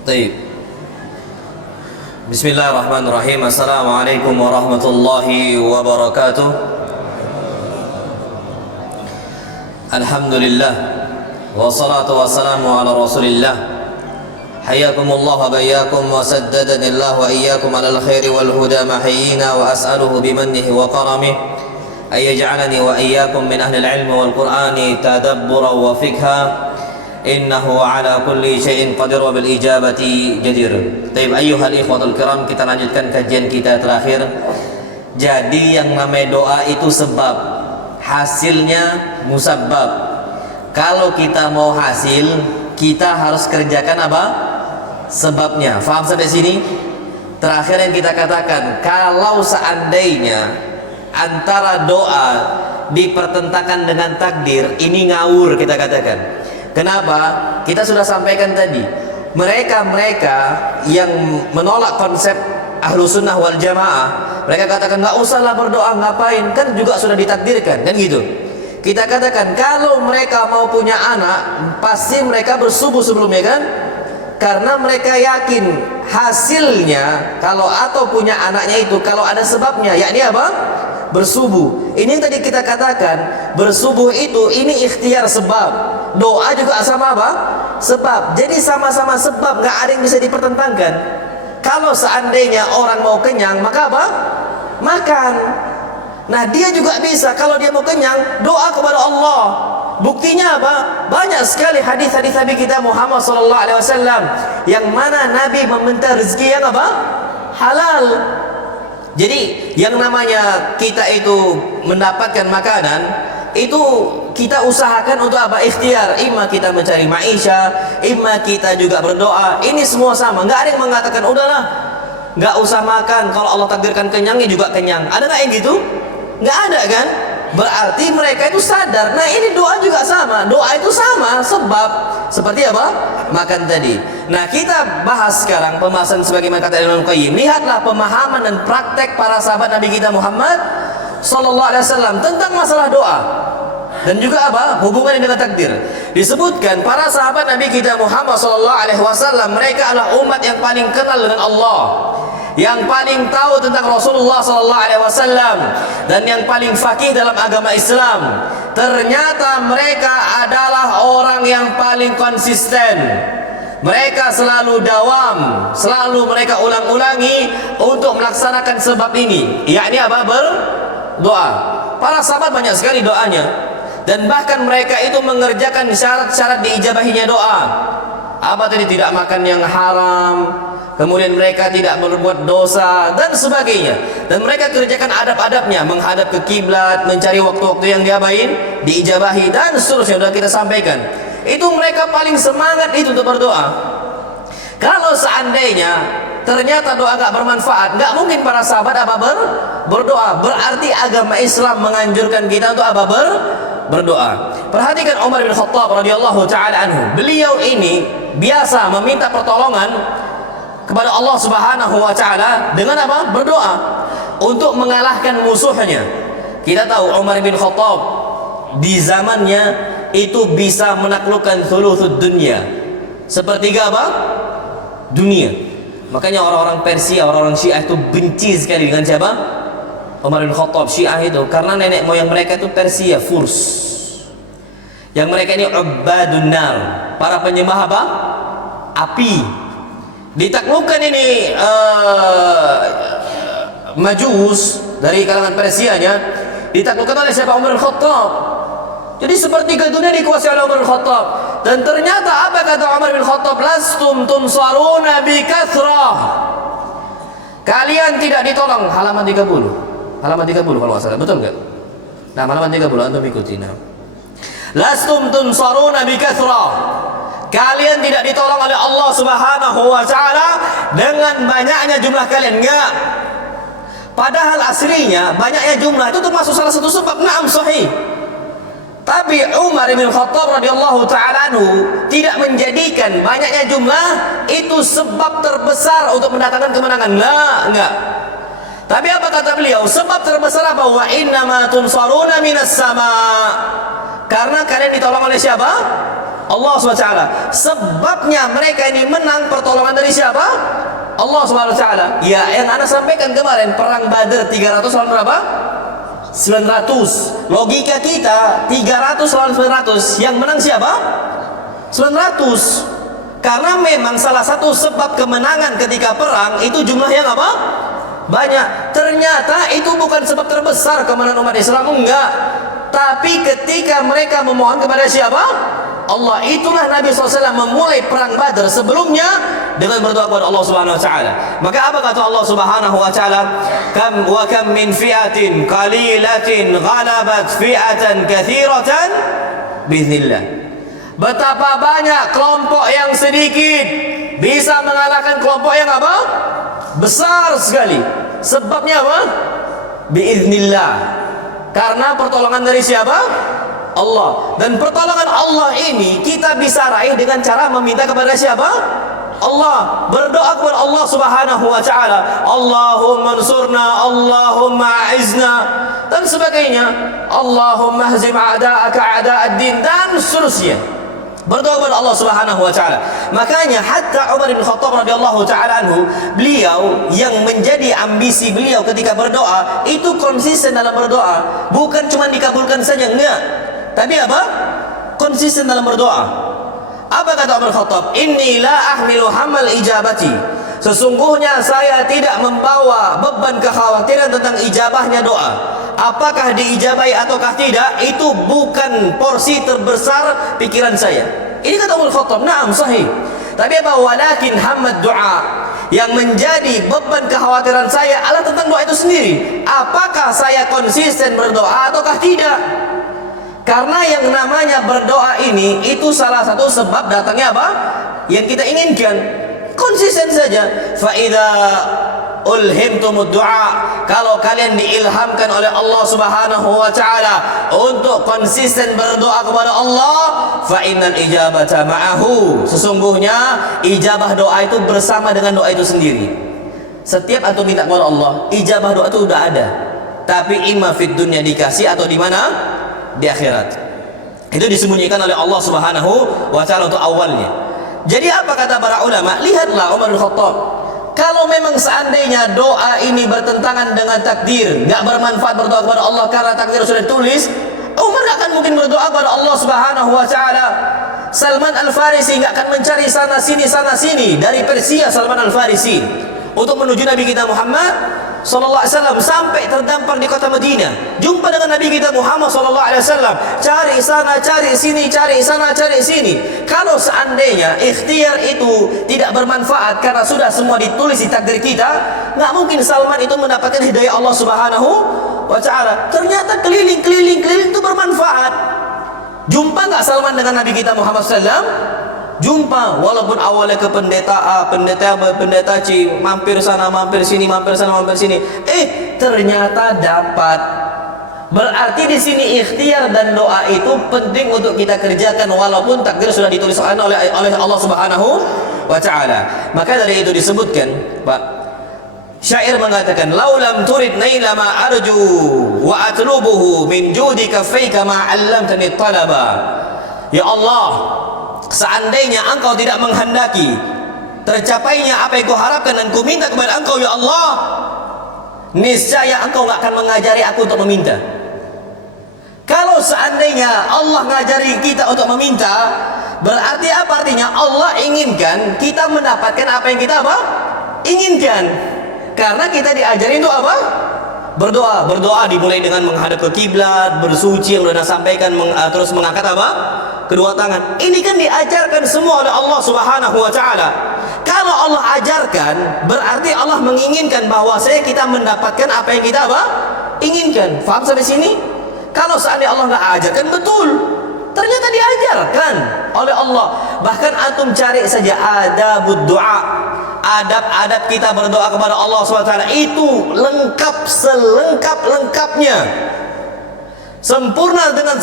Baik. Bismillahirrahmanirrahim. Assalamualaikum warahmatullahi wabarakatuh. Alhamdulillah wassalatu wassalamu ala Rasulillah. Hayyakumullah wa bayyakum wa saddadani Allah wa iyyakum ala al-khairi wal huda mahyina wa as'aluhu bimannihi wa karamih ay yaj'alani wa iyyakum min ahli al-ilmi wal qur'ani tadabbura wa fikha innahu ala kulli syai'in qadir wa bil ijabati jadir. Taib ayyuhal ikhwatul kiram, kita lanjutkan kajian kita terakhir. Jadi yang namanya doa itu sebab, hasilnya musabbab. Kalau kita mau hasil, kita harus kerjakan apa? Sebabnya. Faham sampai sini? Terakhir yang kita katakan, kalau seandainya antara doa dipertentangkan dengan takdir, ini ngawur kita katakan. Kenapa? Kita sudah sampaikan tadi, mereka yang menolak konsep ahlu sunnah wal jamaah, mereka katakan nggak usahlah berdoa, ngapain, kan juga sudah ditakdirkan, kan gitu. Kita katakan kalau mereka mau punya anak, pasti mereka bersubuh sebelumnya, kan? Karena mereka yakin hasilnya kalau atau punya anaknya itu kalau ada sebabnya, yakni apa? Bersubuh. Ini yang tadi kita katakan, bersubuh itu ini ikhtiar sebab, doa juga sama apa? Sebab. Jadi sama-sama sebab, nggak ada yang bisa dipertentangkan. Kalau seandainya orang mau kenyang, maka apa? Makan. Nah, dia juga bisa, kalau dia mau kenyang, doa kepada Allah. Buktinya apa? Banyak sekali hadis-hadis Nabi kita Muhammad SAW, yang mana Nabi meminta rezeki yang apa? Halal. Jadi yang namanya kita itu mendapatkan makanan, itu kita usahakan untuk apa? Ikhtiar. Imma kita mencari maisha, imma kita juga berdoa. Ini semua sama. Nggak ada yang mengatakan udahlah, nggak usah makan, kalau Allah takdirkan kenyangnya juga kenyang. Ada nggak yang gitu? Nggak ada, kan? Berarti mereka itu sadar. Nah, ini doa juga sama. Doa itu sama sebab, seperti apa? Makan tadi. Nah, kita bahas sekarang pembahasan sebagaimana kata Imam Qayyim. Lihatlah pemahaman dan praktek para sahabat Nabi kita Muhammad sallallahu alaihi wasallam tentang masalah doa. Dan juga apa? Hubungannya dengan takdir. Disebutkan para sahabat Nabi kita Muhammad sallallahu alaihi wasallam, mereka adalah umat yang paling kenal dengan Allah, yang paling tahu tentang Rasulullah sallallahu alaihi wasallam, dan yang paling faqih dalam agama Islam. Ternyata mereka adalah orang yang paling konsisten. Mereka selalu dawam, selalu mereka ulang-ulangi untuk melaksanakan sebab ini, yakni apa? Berdoa. Para sahabat banyak sekali doanya, dan bahkan mereka itu mengerjakan syarat-syarat diijabahinya doa. Apa tadi? Tidak makan yang haram, kemudian mereka tidak berbuat dosa dan sebagainya. Dan mereka kerjakan adab-adabnya, menghadap ke kiblat, mencari waktu-waktu yang diabahin, diijabahi, dan seterusnya sudah kita sampaikan. Itu mereka paling semangat itu untuk berdoa. Kalau seandainya ternyata doa gak bermanfaat, gak mungkin para sahabat apa? Berdoa. Berarti agama Islam menganjurkan kita untuk apa? Berdoa. Perhatikan Umar bin Khattab radhiyallahu taala anhu. Beliau ini biasa meminta pertolongan kepada Allah Subhanahu wa taala dengan apa? Berdoa untuk mengalahkan musuhnya. Kita tahu Umar bin Khattab di zamannya itu bisa menaklukkan thuluthud dunya, sepertiga apa? Dunia. Makanya orang-orang Persia, orang-orang Syiah itu benci sekali dengan siapa? Umar bin Khattab. Syiah itu karena nenek moyang mereka itu Persia, Furs. Yang mereka ini ubadun nar, para penyembah apa? Api. Ditaklukkan ini Majus dari kalangan Persianya, ditaklukkan oleh siapa? Umar bin Khattab. Jadi sepertiga dunia dikuasai oleh Umar bin Khattab. Dan ternyata apa kata Umar bin Khattab? Lastum tunsaruna bi kathrah. Kalian tidak ditolong. Halaman 30. Halaman 30 kalau nggak salah. Betul nggak? Nah, halaman 30 antum ikuti. Nah. Lastum tunsaruna bi kathrah. Kalian tidak ditolong oleh Allah Subhanahu wa taala dengan banyaknya jumlah kalian. Enggak. Padahal aslinya banyaknya jumlah itu termasuk salah satu sebab. Naam, sahih. Tapi Umar bin Khattab radhiyallahu taala anhu tidak menjadikan banyaknya jumlah itu sebab terbesar untuk mendatangkan kemenangan. Enggak. Tapi apa kata beliau? Sebab terbesar apa? Wa innama tunsaruna minas sama. Karena kalian ditolong oleh siapa? Allah SWT. Sebabnya mereka ini menang pertolongan dari siapa? Allah SWT. Ya, yang Anda sampaikan kemarin, perang Badar 300 lawan berapa? 900. Logika kita 300 lawan 900, yang menang siapa? 900. Karena memang salah satu sebab kemenangan ketika perang itu jumlah yang apa? Banyak. Ternyata itu bukan sebab terbesar kemenangan umat Islam, enggak. Tapi ketika mereka memohon kepada siapa? Allah. Itulah Nabi SAW memulai perang Badar sebelumnya dengan berdoa kepada Allah Subhanahu Wa Taala. Maka apa kata Allah Subhanahu Wa Taala? Kam min fi'atin qalilatin ghalabat fi'atan katsiratan biiznillah. Betapa banyak kelompok yang sedikit bisa mengalahkan kelompok yang apa? Besar sekali. Sebabnya apa? Biiznillah. Karena pertolongan dari siapa? Allah. Dan pertolongan Allah ini kita bisa raih dengan cara meminta kepada siapa? Allah. Berdoa kepada Allah Subhanahu Wa Taala. Allahumma ansurna, Allahumma a'izna, dan sebagainya. Allahumma hazim a'da'aka a'da'ad-din, dan seterusnya. Berdoa kepada Allah Subhanahu Wa Taala. Makanya hatta Umar bin Khattab radhiyallahu taala anhu, beliau yang menjadi ambisi beliau ketika berdoa itu konsisten dalam berdoa, bukan cuma dikabulkan saja, enggak. Tapi apa? Konsisten dalam berdoa. Apa kata Umar bin Khattab? Inni la ahmilu hamal ijabati. Sesungguhnya saya tidak membawa beban kekhawatiran tentang ijabahnya doa. Apakah diijabahi ataukah tidak, itu bukan porsi terbesar pikiran saya. Ini kata Umar Khattab. Naam, sahih. Tapi apa? Walakin hamad doa. Yang menjadi beban kekhawatiran saya adalah tentang doa itu sendiri. Apakah saya konsisten berdoa ataukah tidak? Karena yang namanya berdoa ini, itu salah satu sebab datangnya apa? Yang kita inginkan. Konsisten saja. Fa'idha ulhimtumud du'a, kalau kalian diilhamkan oleh Allah Subhanahu Wa Taala untuk konsisten berdoa kepada Allah, fa innal ijabata ma'ahu, sesungguhnya ijabah doa itu bersama dengan doa itu sendiri. Setiap antum minta kepada Allah, ijabah doa itu sudah ada. Tapi imma fid dunya dikasih atau di mana? Di akhirat. Itu disembunyikan oleh Allah Subhanahu Wa Taala untuk awalnya. Jadi apa kata para ulama? Lihatlah Umar bin Khattab. Kalau memang seandainya doa ini bertentangan dengan takdir, nggak bermanfaat berdoa kepada Allah karena takdir sudah ditulis, Umar nggak akan mungkin berdoa kepada Allah Subhanahu Wa Taala. Salman Al Farisi nggak akan mencari sana sini dari Persia. Salman Al Farisi untuk menuju Nabi kita Muhammad Sallallahu Alaihi Wasallam sampai terdampar di kota Madinah, jumpa dengan Nabi kita Muhammad Sallallahu Alaihi Wasallam, cari sana, cari sini, cari sana, cari sini. Kalau seandainya ikhtiar itu tidak bermanfaat karena sudah semua ditulis di takdir kita, nggak mungkin Salman itu mendapatkan hidayah Allah Subhanahu Wa Taala. Ternyata keliling itu bermanfaat. Jumpa nggak Salman dengan Nabi kita Muhammad SAW? Jumpa, walaupun awalnya ke pendeta A, pendeta B, pendeta C, mampir sana, mampir sini, mampir sana, mampir sini. Ternyata dapat. Berarti di sini ikhtiar dan doa itu penting untuk kita kerjakan walaupun takdir sudah ditulis oleh Allah Subhanahu Wa Taala. Maka dari itu disebutkan, Pak, syair mengatakan, laulam turid naila ma arju wa atlubuhu min judi kaffayka ma 'allamtani talaba. Ya Allah, seandainya engkau tidak menghendaki tercapainya apa yang kau harapkan dan ku minta kepada engkau, ya Allah, niscaya engkau gak akan mengajari aku untuk meminta. Kalau seandainya Allah ngajari kita untuk meminta, berarti apa artinya? Allah inginkan kita mendapatkan apa yang kita apa? Inginkan. Karena kita diajari untuk apa? Berdoa. Berdoa dimulai dengan menghadap ke kiblat, bersuci yang sudah sampaikan, terus mengangkat apa? Kedua tangan. Ini kan diajarkan semua oleh Allah Subhanahu Wa Taala. Kalau Allah ajarkan, berarti Allah menginginkan bahwasanya kita mendapatkan apa yang kita apa? Inginkan. Faham sampai sini? Kalau seandainya Allah nggak ajarkan, betul. Ternyata diajarkan oleh Allah. Bahkan antum cari saja adabud doa, adab-adab kita berdoa kepada Allah SWT, itu lengkap, selengkap-lengkapnya, sempurna dengan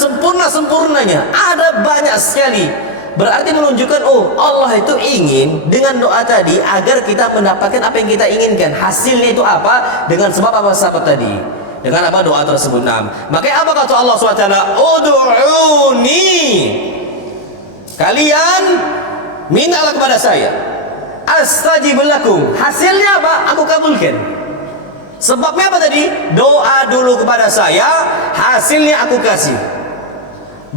sempurnanya. Ada banyak sekali. Berarti menunjukkan, oh, Allah itu ingin dengan doa tadi agar kita mendapatkan apa yang kita inginkan. Hasilnya itu apa? Dengan sebab apa sahabat tadi? Dengan apa doa tersebut? Makanya apa kata Allah SWT? Ud'uni Kalian mintalah kepada saya, astajib lakum. Hasilnya apa? Aku kabulkan. Sebabnya apa tadi? Doa dulu kepada saya, hasilnya aku kasih.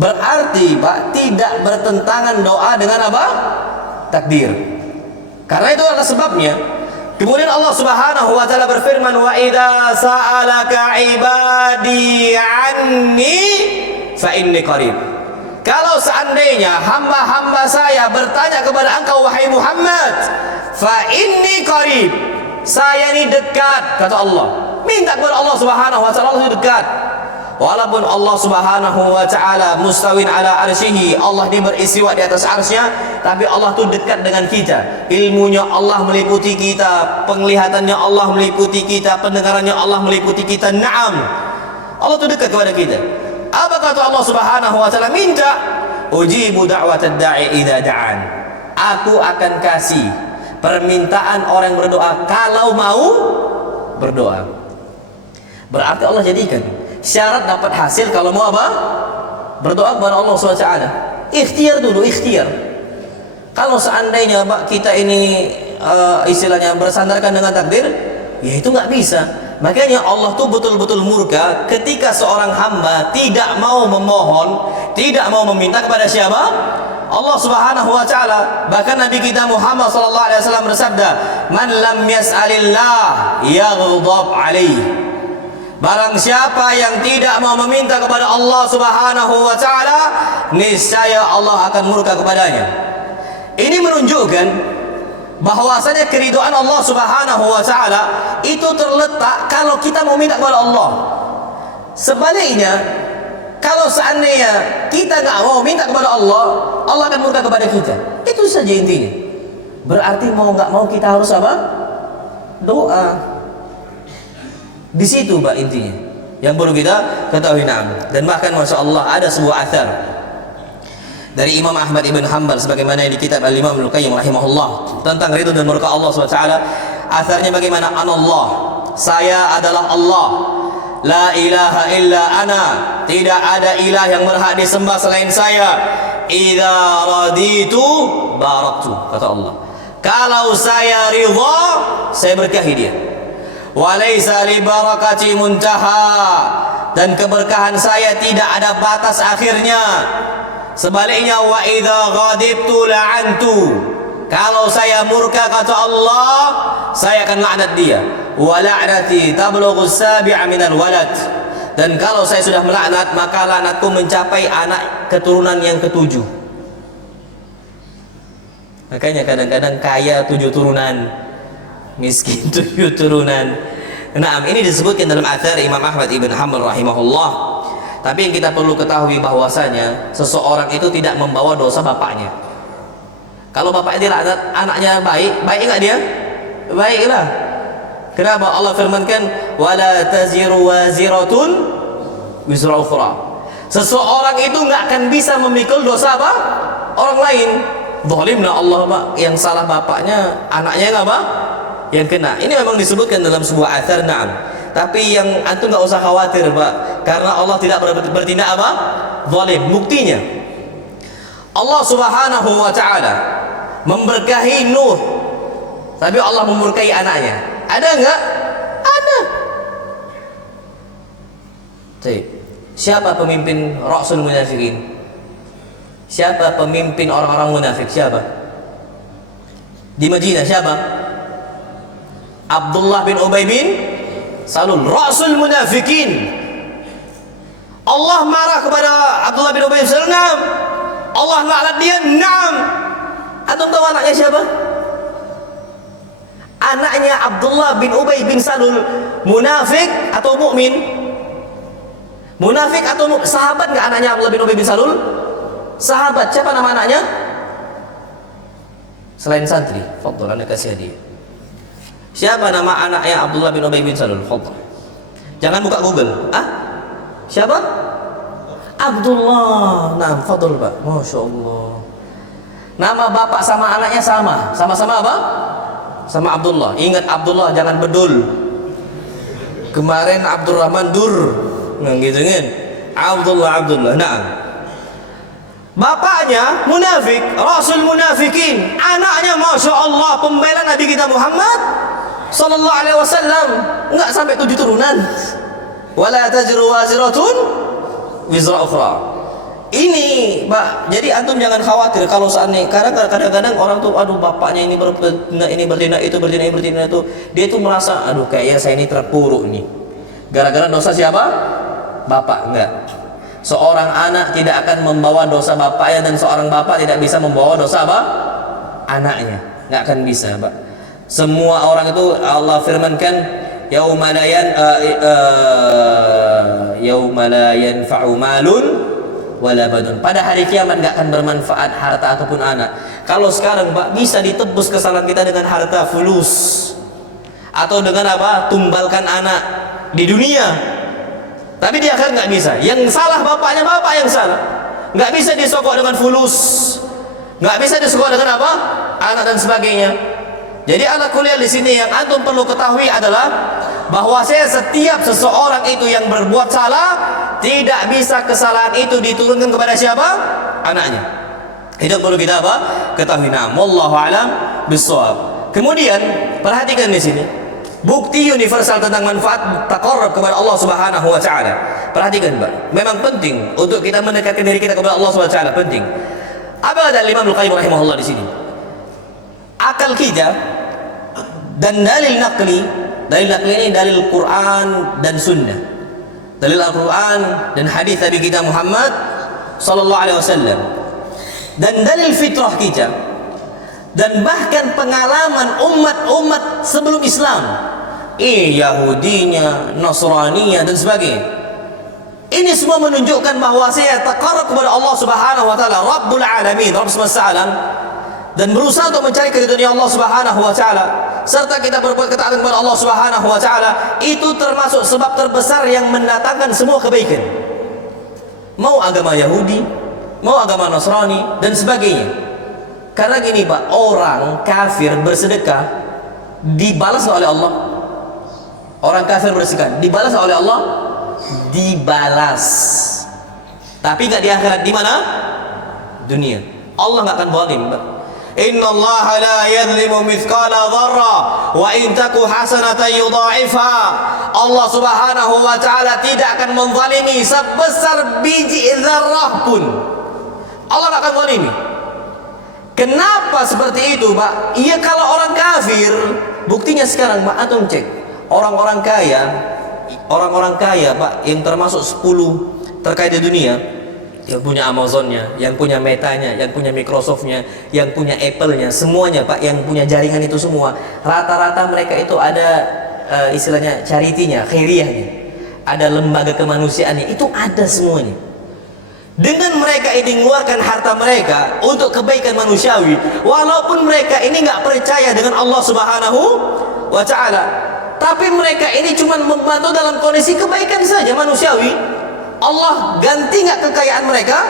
Berarti Pak, tidak bertentangan doa dengan apa? Takdir. Karena itu adalah sebabnya. Kemudian Allah Subhanahu wa taala berfirman, wa idza sa'alaka ibadi anni fa inni qarib. Kalau seandainya hamba-hamba saya bertanya kepada engkau wahai Muhammad, fa inni qarib, saya ini dekat, kata Allah. Minta kepada Allah Subhanahu wa taala, Allah dekat. Walaupun Allah Subhanahu wa taala mustawin ala arsyihi, Allah ini beristiwa di atas arsy-Nya, tapi Allah tuh dekat dengan kita. Ilmunya Allah meliputi kita, penglihatannya Allah meliputi kita, pendengarannya Allah meliputi kita. Naam. Allah tuh dekat kepada kita. Apa kata Allah Subhanahu wa taala? Minta, ujibu da'watad da'i idza da'an. Aku akan kasih permintaan orang yang berdoa kalau mau berdoa. Berarti Allah jadikan syarat dapat hasil kalau mau apa? Berdoa kepada Allah SWT. Ikhtiar dulu, ikhtiar. Kalau seandainya Pak, kita ini istilahnya bersandarkan dengan takdir, ya itu nggak bisa. Makanya Allah tuh betul-betul murka ketika seorang hamba tidak mau memohon, tidak mau meminta kepada siapa? Allah Subhanahu wa taala. Bahkan Nabi kita Muhammad sallallahu alaihi wasallam bersabda, "Man lam yas'alillah yaghdab alaihi." Barang siapa yang tidak mau meminta kepada Allah Subhanahu wa taala, niscaya Allah akan murka kepadanya. Ini menunjukkan bahwasanya keridhaan Allah Subhanahu wa taala itu terletak kalau kita mau minta kepada Allah. Sebaliknya, kalau seandainya kita nggak mau minta kepada Allah, Allah akan murka kepada kita. Itu saja intinya. Berarti mau nggak mau kita harus apa? Doa. Di situ Pak intinya yang perlu kita ketahui. Dan bahkan Masya Allah ada sebuah athar dari Imam Ahmad ibn Hanbal sebagaimana di kitab Al-Imam Ibnu Qayyim rahimahullah tentang ridho dan murka Allah SWT. Atharnya bagaimana? Anallah, saya adalah Allah, la ilaha illa ana, tidak ada ilah yang berhak disembah selain saya. Idza raditu baraktu, kata Allah, kalau saya ridha, saya berkahi dia. Walaysa li barakati muntaha, dan keberkahan saya tidak ada batas akhirnya. Sebaliknya, wa idza ghadibtu la'antu, kalau saya murka, kata Allah, saya akan laknat dia. Wa la'nati tablughu as-sabi'a minal walad, dan kalau saya sudah melaknat, maka laknatku mencapai anak keturunan yang ketujuh. Makanya kadang-kadang kaya 7 turunan, miskin 7 turunan. Nah, ini disebutkan dalam athar Imam Ahmad ibn Hanbal rahimahullah. Tapi yang kita perlu ketahui bahwasanya seseorang itu tidak membawa dosa bapaknya. Kalau bapaknya dilaknat, anaknya baik, baik enggak dia? Baiklah. Kenapa Allah firmankan wala taziru waziratun wizra ukhra? Seseorang itu enggak akan bisa memikul dosa apa? Orang lain. Zalimna Allah, Pak, yang salah bapaknya, anaknya yang apa? Yang kena. Ini memang disebutkan dalam sebuah athar, na'am. Tapi yang antum nggak usah khawatir, Pak, karena Allah tidak bertindak apa? Zalim. Buktinya Allah Subhanahu wa taala memberkahi Nuh, tapi Allah memurkai anaknya. Ada enggak? Ada. Siapa pemimpin Rasul Munafikin? Siapa pemimpin orang-orang munafik? Siapa? Di Madinah siapa? Abdullah bin Ubay bin Salul, Rasul Munafikin. Allah marah kepada Abdullah bin Ubay bin Salul. Allah laknat dia. Naam. Antum tahu anaknya siapa? Anaknya Abdullah bin Ubay bin Salul munafik atau mukmin? Munafik atau sahabat enggak anaknya Abdullah bin Ubay bin Salul? Sahabat. Siapa nama anaknya? Selain santri, fadhil, Anda kasih hadiah. Siapa nama anaknya Abdullah bin Ubay bin Salul? Fadhil. Jangan buka Google. Siapa? Abdullah. Nah, fadhil, Pak. Masya Allah. Nama bapak sama anaknya sama. Sama-sama apa? Sama Abdullah. Ingat Abdullah, jangan bedul. Kemarin Abdurrahman Dur. Nah, gitu kan? Abdullah. Nah. Bapaknya munafik, rasul munafikin. Anaknya Masya Allah pembela Nabi kita Muhammad sallallahu alaihi wasallam. Enggak sampai 7 turunan. Wala tajru waziratun wizra ukhra. Ini, Pak. Jadi antum jangan khawatir kalau seandainya, karena kadang-kadang orang tuh, aduh bapaknya ini bertindak itu, bertindak itu, dia tuh merasa, aduh kayaknya saya ini terpuruk nih. Gara-gara dosa siapa? Bapak. Enggak. Seorang anak tidak akan membawa dosa bapaknya, dan seorang bapak tidak bisa membawa dosa apa? Anaknya. Enggak akan bisa, Pak. Semua orang itu Allah firmankan, yauma la yanfa'u malun wala badun. Pada hari kiamat enggak akan bermanfaat harta ataupun anak. Kalau sekarang, Pak, bisa ditebus kesalahan kita dengan harta fulus atau dengan apa? Tumbalkan anak di dunia. Tapi dia kan nggak bisa. Yang salah bapaknya, bapak yang salah. Nggak bisa disokok dengan fulus, nggak bisa disokok dengan apa? Anak dan sebagainya. Jadi ala kuliah di sini yang antum perlu ketahui adalah bahwa setiap seseorang itu yang berbuat salah, tidak bisa kesalahan itu diturunkan kepada siapa? Anaknya. Itu perlu kita apa? Ketahui. Nah, wallahu alam bissawab. Kemudian perhatikan di sini. Bukti universal tentang manfaat taqarrub kepada Allah Subhanahu wa taala. Perhatikan, Pak. Memang penting untuk kita mendekatkan diri kita kepada Allah Subhanahu wa taala, penting. Apa kata Imam Al-Qayyim rahimahullah di sini? Akal kita dan dalil naqli ini dalil Quran dan sunnah. Dalil Al-Quran dan hadis Nabi kita Muhammad sallallahu alaihi wasallam. Dan dalil fitrah kita, dan bahkan pengalaman umat-umat sebelum Islam, Yahudinya, Nasraninya dan sebagainya. Ini semua menunjukkan bahwa saya taqarrub kepada Allah Subhanahu wa taala, Rabbul Alamin, Rabb semesta alam, dan berusaha untuk mencari keridhaan Allah Subhanahu wa taala, serta kita berbuat ketaatan kepada Allah Subhanahu wa taala, itu termasuk sebab terbesar yang mendatangkan semua kebaikan. Mau agama Yahudi, mau agama Nasrani dan sebagainya. Karena gini, Pak, orang kafir bersedekah dibalas oleh Allah. Orang kafir bersedekah dibalas oleh Allah, dibalas. Tapi nggak di akhirat, di mana? Dunia. Allah nggak akan zalim, Pak. Inna Allah la yadhlimu mithqala dharra wa in taku hasanatan yudha'ifha. Allah Subhanahu wa taala tidak akan menzalimi sebesar biji dzarrah pun. Allah nggak akan zalimi. Kenapa seperti itu, Pak? Iya, kalau orang kafir, buktinya sekarang, Pak, antum cek orang-orang kaya, Pak, yang termasuk 10 terkaya di dunia, yang punya Amazonnya, yang punya Metanya, yang punya Microsoftnya, yang punya Apple-nya, semuanya, Pak, yang punya jaringan itu semua, rata-rata mereka itu ada istilahnya charity-nya, khairiyahnya, ada lembaga kemanusiaannya, itu ada semuanya. Dengan mereka ini mengeluarkan harta mereka untuk kebaikan manusiawi, walaupun mereka ini nggak percaya dengan Allah Subhanahu wa taala, tapi mereka ini cuma membantu dalam kondisi kebaikan saja manusiawi. Allah ganti nggak kekayaan mereka?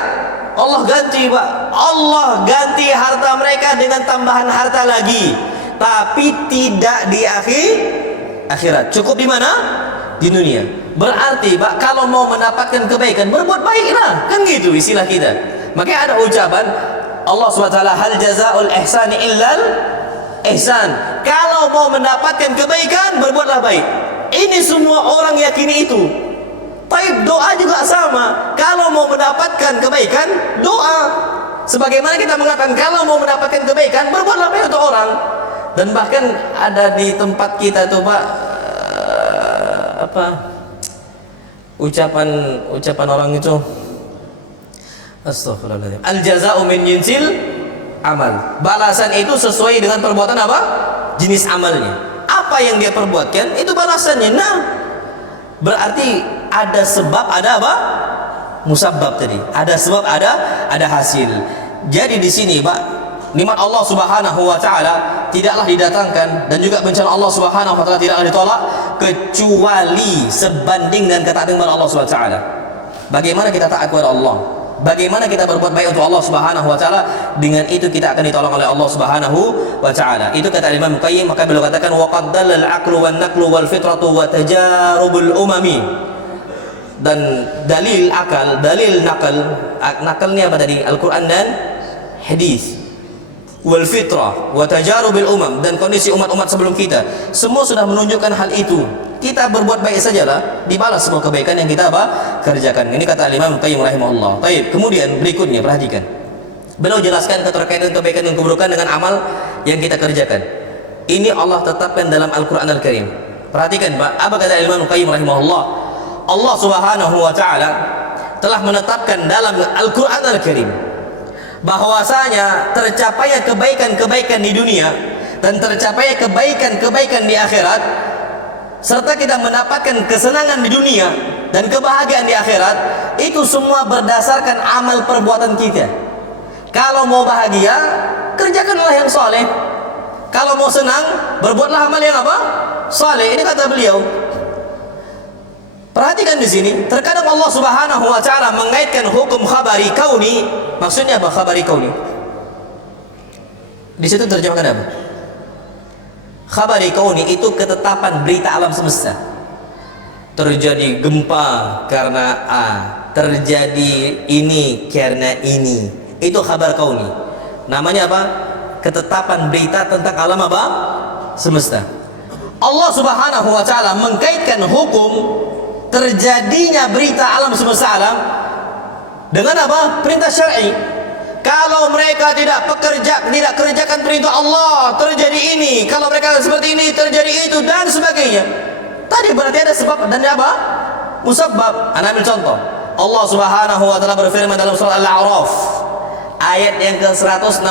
Allah ganti, Pak. Allah ganti harta mereka dengan tambahan harta lagi, tapi tidak di akhirat. Cukup di mana? Di dunia. Berarti, Pak, kalau mau mendapatkan kebaikan, berbuat baiklah, kan gitu istilah kita. Makanya ada ucapan Allah SWT, hal jazaul ihsani illal ihsan. Kalau mau mendapatkan kebaikan, berbuatlah baik. Ini semua orang yakini itu. Taib, doa juga sama. Kalau mau mendapatkan kebaikan, doa. Sebagaimana kita mengatakan, kalau mau mendapatkan kebaikan, berbuatlah baik untuk orang. Dan bahkan ada di tempat kita tuh, Pak, ucapan orang itu, astagfirullahaladzim, al jaza'u min jinsil amal. Balasan itu sesuai dengan perbuatan apa? Jenis amalnya. Apa yang dia perbuatkan, itu balasannya. Nah, berarti ada sebab, ada apa? Musabbab tadi. Ada sebab, ada hasil. Jadi di sini, Pak, nikmat Allah Subhanahu wa taala tidaklah didatangkan, dan juga bencana Allah Subhanahu wa taala tidaklah ditolak kecuali sebanding dengan ketaatan kepada Allah Subhanahu wa taala. Bagaimana kita taat kepada Allah? Bagaimana kita berbuat baik untuk Allah Subhanahu wa taala? Dengan itu kita akan ditolong oleh Allah Subhanahu wa taala. Itu kata Imam Qayyim. Maka beliau katakan, wa qaddal al-aqlu wan naqlu wal fitratu wa tajarubul umami. dan dalil akal, dalil nakal. Nakalnya apa tadi? Al-Quran dan hadis. Wal fitrah wa tajarubil umam, dan kondisi umat-umat sebelum kita semua sudah menunjukkan hal itu. Kita berbuat baik sajalah, dibalas semua kebaikan yang kita kerjakan. Ini kata Imam Qayyim rahimahullah. Baik, kemudian berikutnya perhatikan. Beliau jelaskan keterkaitan kebaikan dan keburukan dengan amal yang kita kerjakan. Ini Allah tetapkan dalam Al-Quran Al-Karim. Perhatikan Pak, apa kata Imam Qayyim rahimahullah? Allah Subhanahu wa taala telah menetapkan dalam Al-Quran Al-Karim bahwasanya tercapainya kebaikan-kebaikan di dunia dan tercapainya kebaikan-kebaikan di akhirat, serta kita mendapatkan kesenangan di dunia dan kebahagiaan di akhirat, itu semua berdasarkan amal perbuatan kita. Kalau mau bahagia, kerjakanlah yang soleh. Kalau mau senang, berbuatlah amal yang apa? Soleh. Ini kata beliau. Perhatikan di sini, terkadang Allah Subhanahu wa taala mengaitkan hukum khabari kauni. Maksudnya apa khabari kauni? Di situ terjemahkan apa? Khabari kauni itu ketetapan berita alam semesta. Terjadi gempa karena A, terjadi ini karena ini. Itu khabar kauni. Namanya apa? Ketetapan berita tentang alam apa? Semesta. Allah Subhanahu wa taala mengkaitkan hukum terjadinya berita alam semesta alam dengan apa? Perintah syar'i. Kalau mereka tidak kerjakan perintah Allah, terjadi ini. Kalau mereka seperti ini, terjadi itu, dan sebagainya. Tadi berarti ada sebab dan apa? Musabbab. Ana ambil contoh. Allah Subhanahu wa taala berfirman dalam surah Al-A'raf ayat yang ke-166.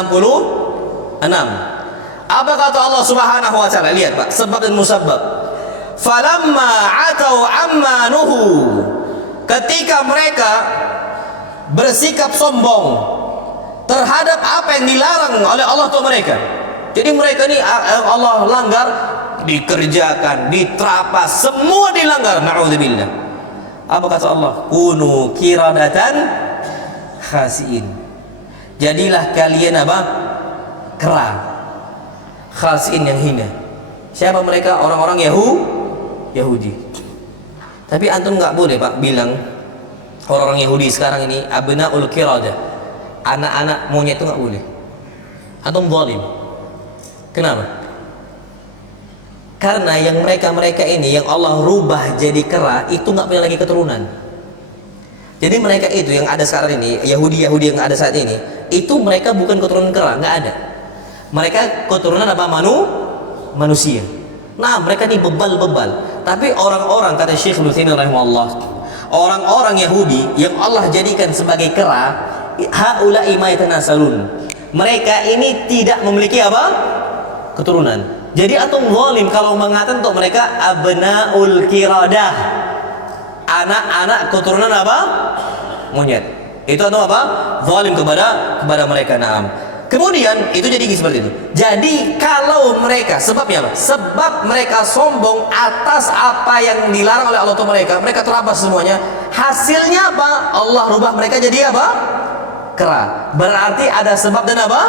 Apa kata Allah Subhanahu wa taala? Lihat Pak, sebab dan musabbab. Falamma atau amma nuhu, ketika mereka bersikap sombong terhadap apa yang dilarang oleh Allah untuk mereka. Jadi mereka ini Allah langgar, dikerjakan, diterapas, semua dilanggar. Na'udzubillah. Apa kata Allah? Kunu kiradatan khasiin. Jadilah kalian apa? Kera, khasiin yang hina. Siapa mereka? Orang-orang Yahudi. Tapi antum nggak boleh Pak bilang orang-orang Yahudi sekarang ini abnaul qiradah, anak-anak monyet, itu nggak boleh. Antum zalim. Kenapa? Karena yang mereka ini yang Allah rubah jadi kera itu nggak punya lagi keturunan. Jadi mereka itu yang ada sekarang ini, Yahudi yang ada saat ini, itu mereka bukan keturunan kera, nggak ada. Mereka keturunan apa? Manusia. Nah, mereka ini bebal. Tapi orang-orang, kata Syekh Ibnu Taimiyah rahimahullah, orang-orang Yahudi yang Allah jadikan sebagai kera, haula'i ma yatanasalun. Mereka ini tidak memiliki apa? Keturunan. Jadi antum zalim kalau mengatakan untuk mereka abnaul qiradah, anak-anak keturunan apa? Monyet. Itu antum apa? Zalim kepada mereka. Naam. Kemudian itu jadi seperti itu. Jadi kalau mereka, sebabnya apa? Sebab mereka sombong atas apa yang dilarang oleh Allah untuk mereka terabas semuanya. Hasilnya apa? Allah rubah mereka jadi apa? Kera. Berarti ada sebab dan apa?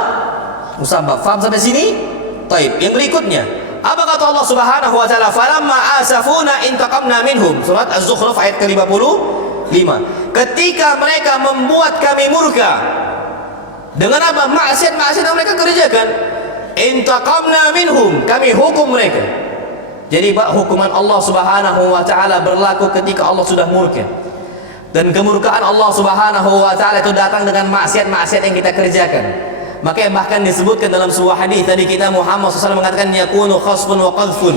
Musabbab. Faham sampai sini? Taib. Yang berikutnya, apa kata Allah Subhanahu wa taala? Falamma asafuna intaqamna minhum. Surat Az-Zukhruf ayat ke-55. Ketika mereka membuat kami murka dengan apa? Maksiat yang mereka kerjakan. Intaqamna minhum, kami hukum mereka. Jadi Pak, hukuman Allah Subhanahu wa taala berlaku ketika Allah sudah murka. Dan kemurkaan Allah Subhanahu wa taala itu datang dengan maksiat yang kita kerjakan. Makanya bahkan disebutkan dalam sebuah hadis tadi kita Muhammad SAW mengatakan yakunu khasfun wa qadhfun.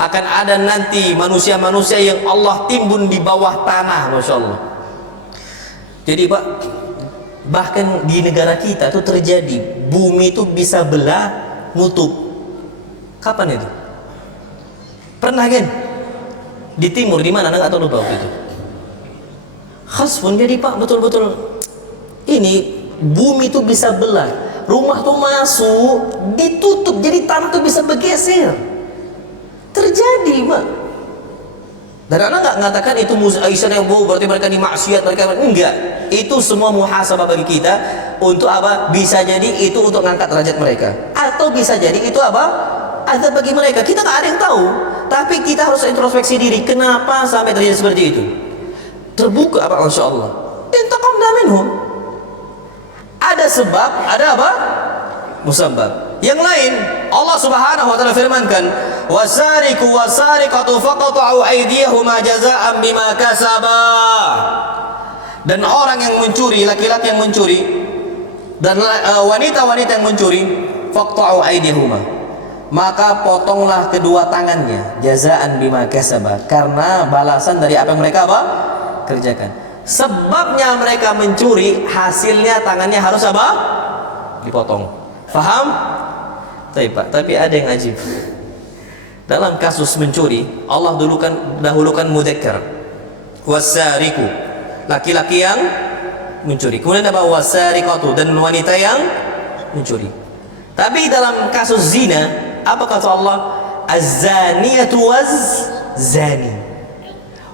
Akan ada nanti manusia-manusia yang Allah timbun di bawah tanah, Masya Allah. Jadi Pak, bahkan di negara kita itu terjadi, bumi itu bisa belah nutup. Kapan itu? Pernah kan? Di timur, di mana? Nggak tahu, lupa waktu itu. Khasfun, jadi Pak, betul-betul ini bumi itu bisa belah, rumah tuh masuk, ditutup, jadi tanah tuh bisa bergeser. Terjadi Pak. Dan anak nggak mengatakan itu Aisyah yang bohong, berarti mereka dimaksiat, mereka enggak. Itu semua muhasabah bagi kita untuk apa? Bisa jadi itu untuk mengangkat derajat mereka, atau bisa jadi itu apa? Azab bagi mereka. Kita nggak ada yang tahu, tapi kita harus introspeksi diri. Kenapa sampai terjadi seperti itu? Terbuka apa? Masya Allah. Intaqamna minhum. Ada sebab, ada apa? Musabbab. Yang lain, Allah Subhanahu wa taala firmankan, "Wasariqu wasariqatu faqata'u aydiyahuma jazaa'an bima kasaba." Dan orang yang mencuri, laki-laki yang mencuri dan wanita-wanita yang mencuri, faqta'u aydiyahuma, maka potonglah kedua tangannya, jazaa'an bima kasaba, karena balasan dari apa yang mereka apa? Kerjakan. Sebabnya mereka mencuri, hasilnya tangannya harus apa? Dipotong. Faham? Tapi ada yang ajib. Dalam kasus mencuri, Allah dahulukan mudzakkar. Wasariqu, laki-laki yang mencuri. Kemudian apa? Wasariqatu, dan wanita yang mencuri. Tapi dalam kasus zina, apa kata Allah? Az-zaniyatu waz-zani.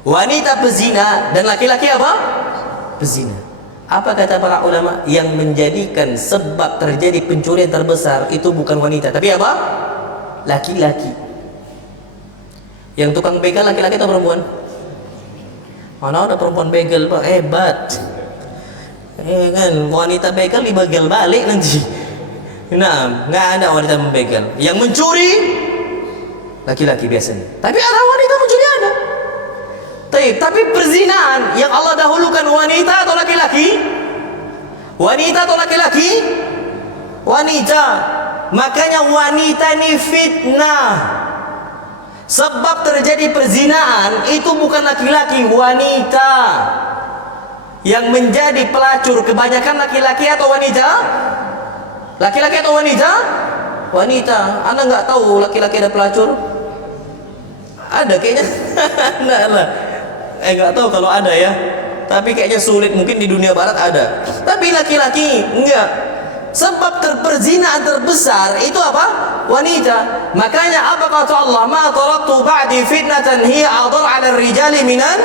Wanita pezina dan laki-laki apa? Pezina. Apa kata para ulama? Yang menjadikan sebab terjadi pencurian terbesar itu bukan wanita, tapi apa? Laki-laki. Yang tukang begal laki-laki atau perempuan? Mana ada perempuan begal, Pak? Hebat. Kan wanita begal dibegal balik nanti. Nah, nggak ada wanita membegal. Yang mencuri laki-laki biasanya. Tapi ada wanita mencuri, ada. Tapi perzinaan yang Allah dahulukan wanita atau laki-laki? Wanita atau laki-laki? Wanita. Makanya wanita ini fitnah. Sebab terjadi perzinaan itu bukan laki-laki, wanita. Yang menjadi pelacur kebanyakan laki-laki atau wanita? Laki-laki atau wanita? Wanita. Anda nggak tahu laki-laki ada pelacur? Ada kayaknya. Nah. Nggak tahu kalau ada ya. Tapi kayaknya sulit, mungkin di dunia barat ada. Tapi laki-laki enggak. Sebab perzinaan terbesar itu apa? Wanita. Makanya apa kata Allah? Ma taraktu ba'di fitnatan hiya adhar 'ala ar-rijali minan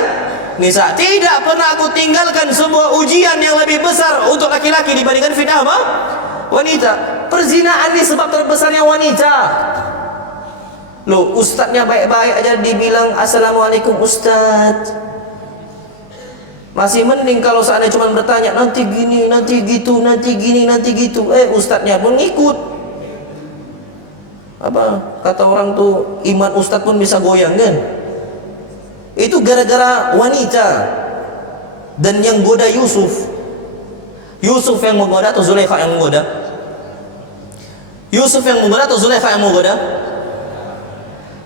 nisa. Tidak pernah aku tinggalkan sebuah ujian yang lebih besar untuk laki-laki dibandingkan fitnah apa? Wanita. Perzinaan ini sebab terbesarnya wanita. Loh, ustadznya baik-baik aja dibilang assalamualaikum ustadz. Masih mending kalau seandainya cuma bertanya nanti gini, nanti gitu, nanti gini, nanti gitu. Ustadznya pun ngikut. Apa kata orang tuh, iman ustadz pun bisa goyang kan? Itu gara-gara wanita. Dan yang goda Yusuf. Yusuf yang menggoda atau Zulaikha yang menggoda? Yusuf yang menggoda atau Zulaikha yang menggoda?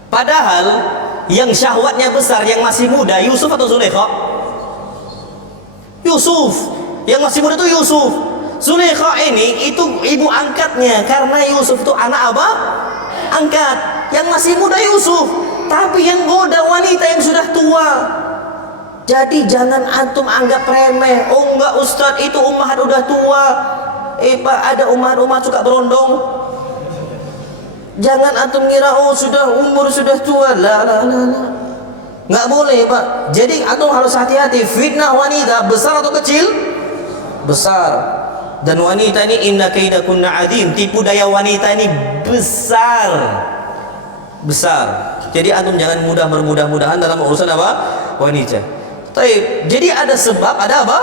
Padahal yang syahwatnya besar, yang masih muda, Yusuf atau Zulaikha? Yusuf. Yang masih muda itu Yusuf. Zulaikha ini itu ibu angkatnya, karena Yusuf itu anak apa? Angkat. Yang masih muda Yusuf. Tapi yang goda wanita yang sudah tua. Jadi jangan antum anggap remeh. Oh enggak ustadz, itu ummahat udah tua. Pak, ada ummahat suka berondong. Jangan antum ngira oh sudah umur sudah tua. La. Nggak boleh, Pak. Jadi antum harus hati-hati. Fitnah wanita besar atau kecil? Besar. Dan wanita ini inna kaidakunna adzim. Tipu daya wanita ini besar. Jadi antum jangan bermudah-mudahan dalam urusan apa? Wanita. Jadi ada sebab, ada apa?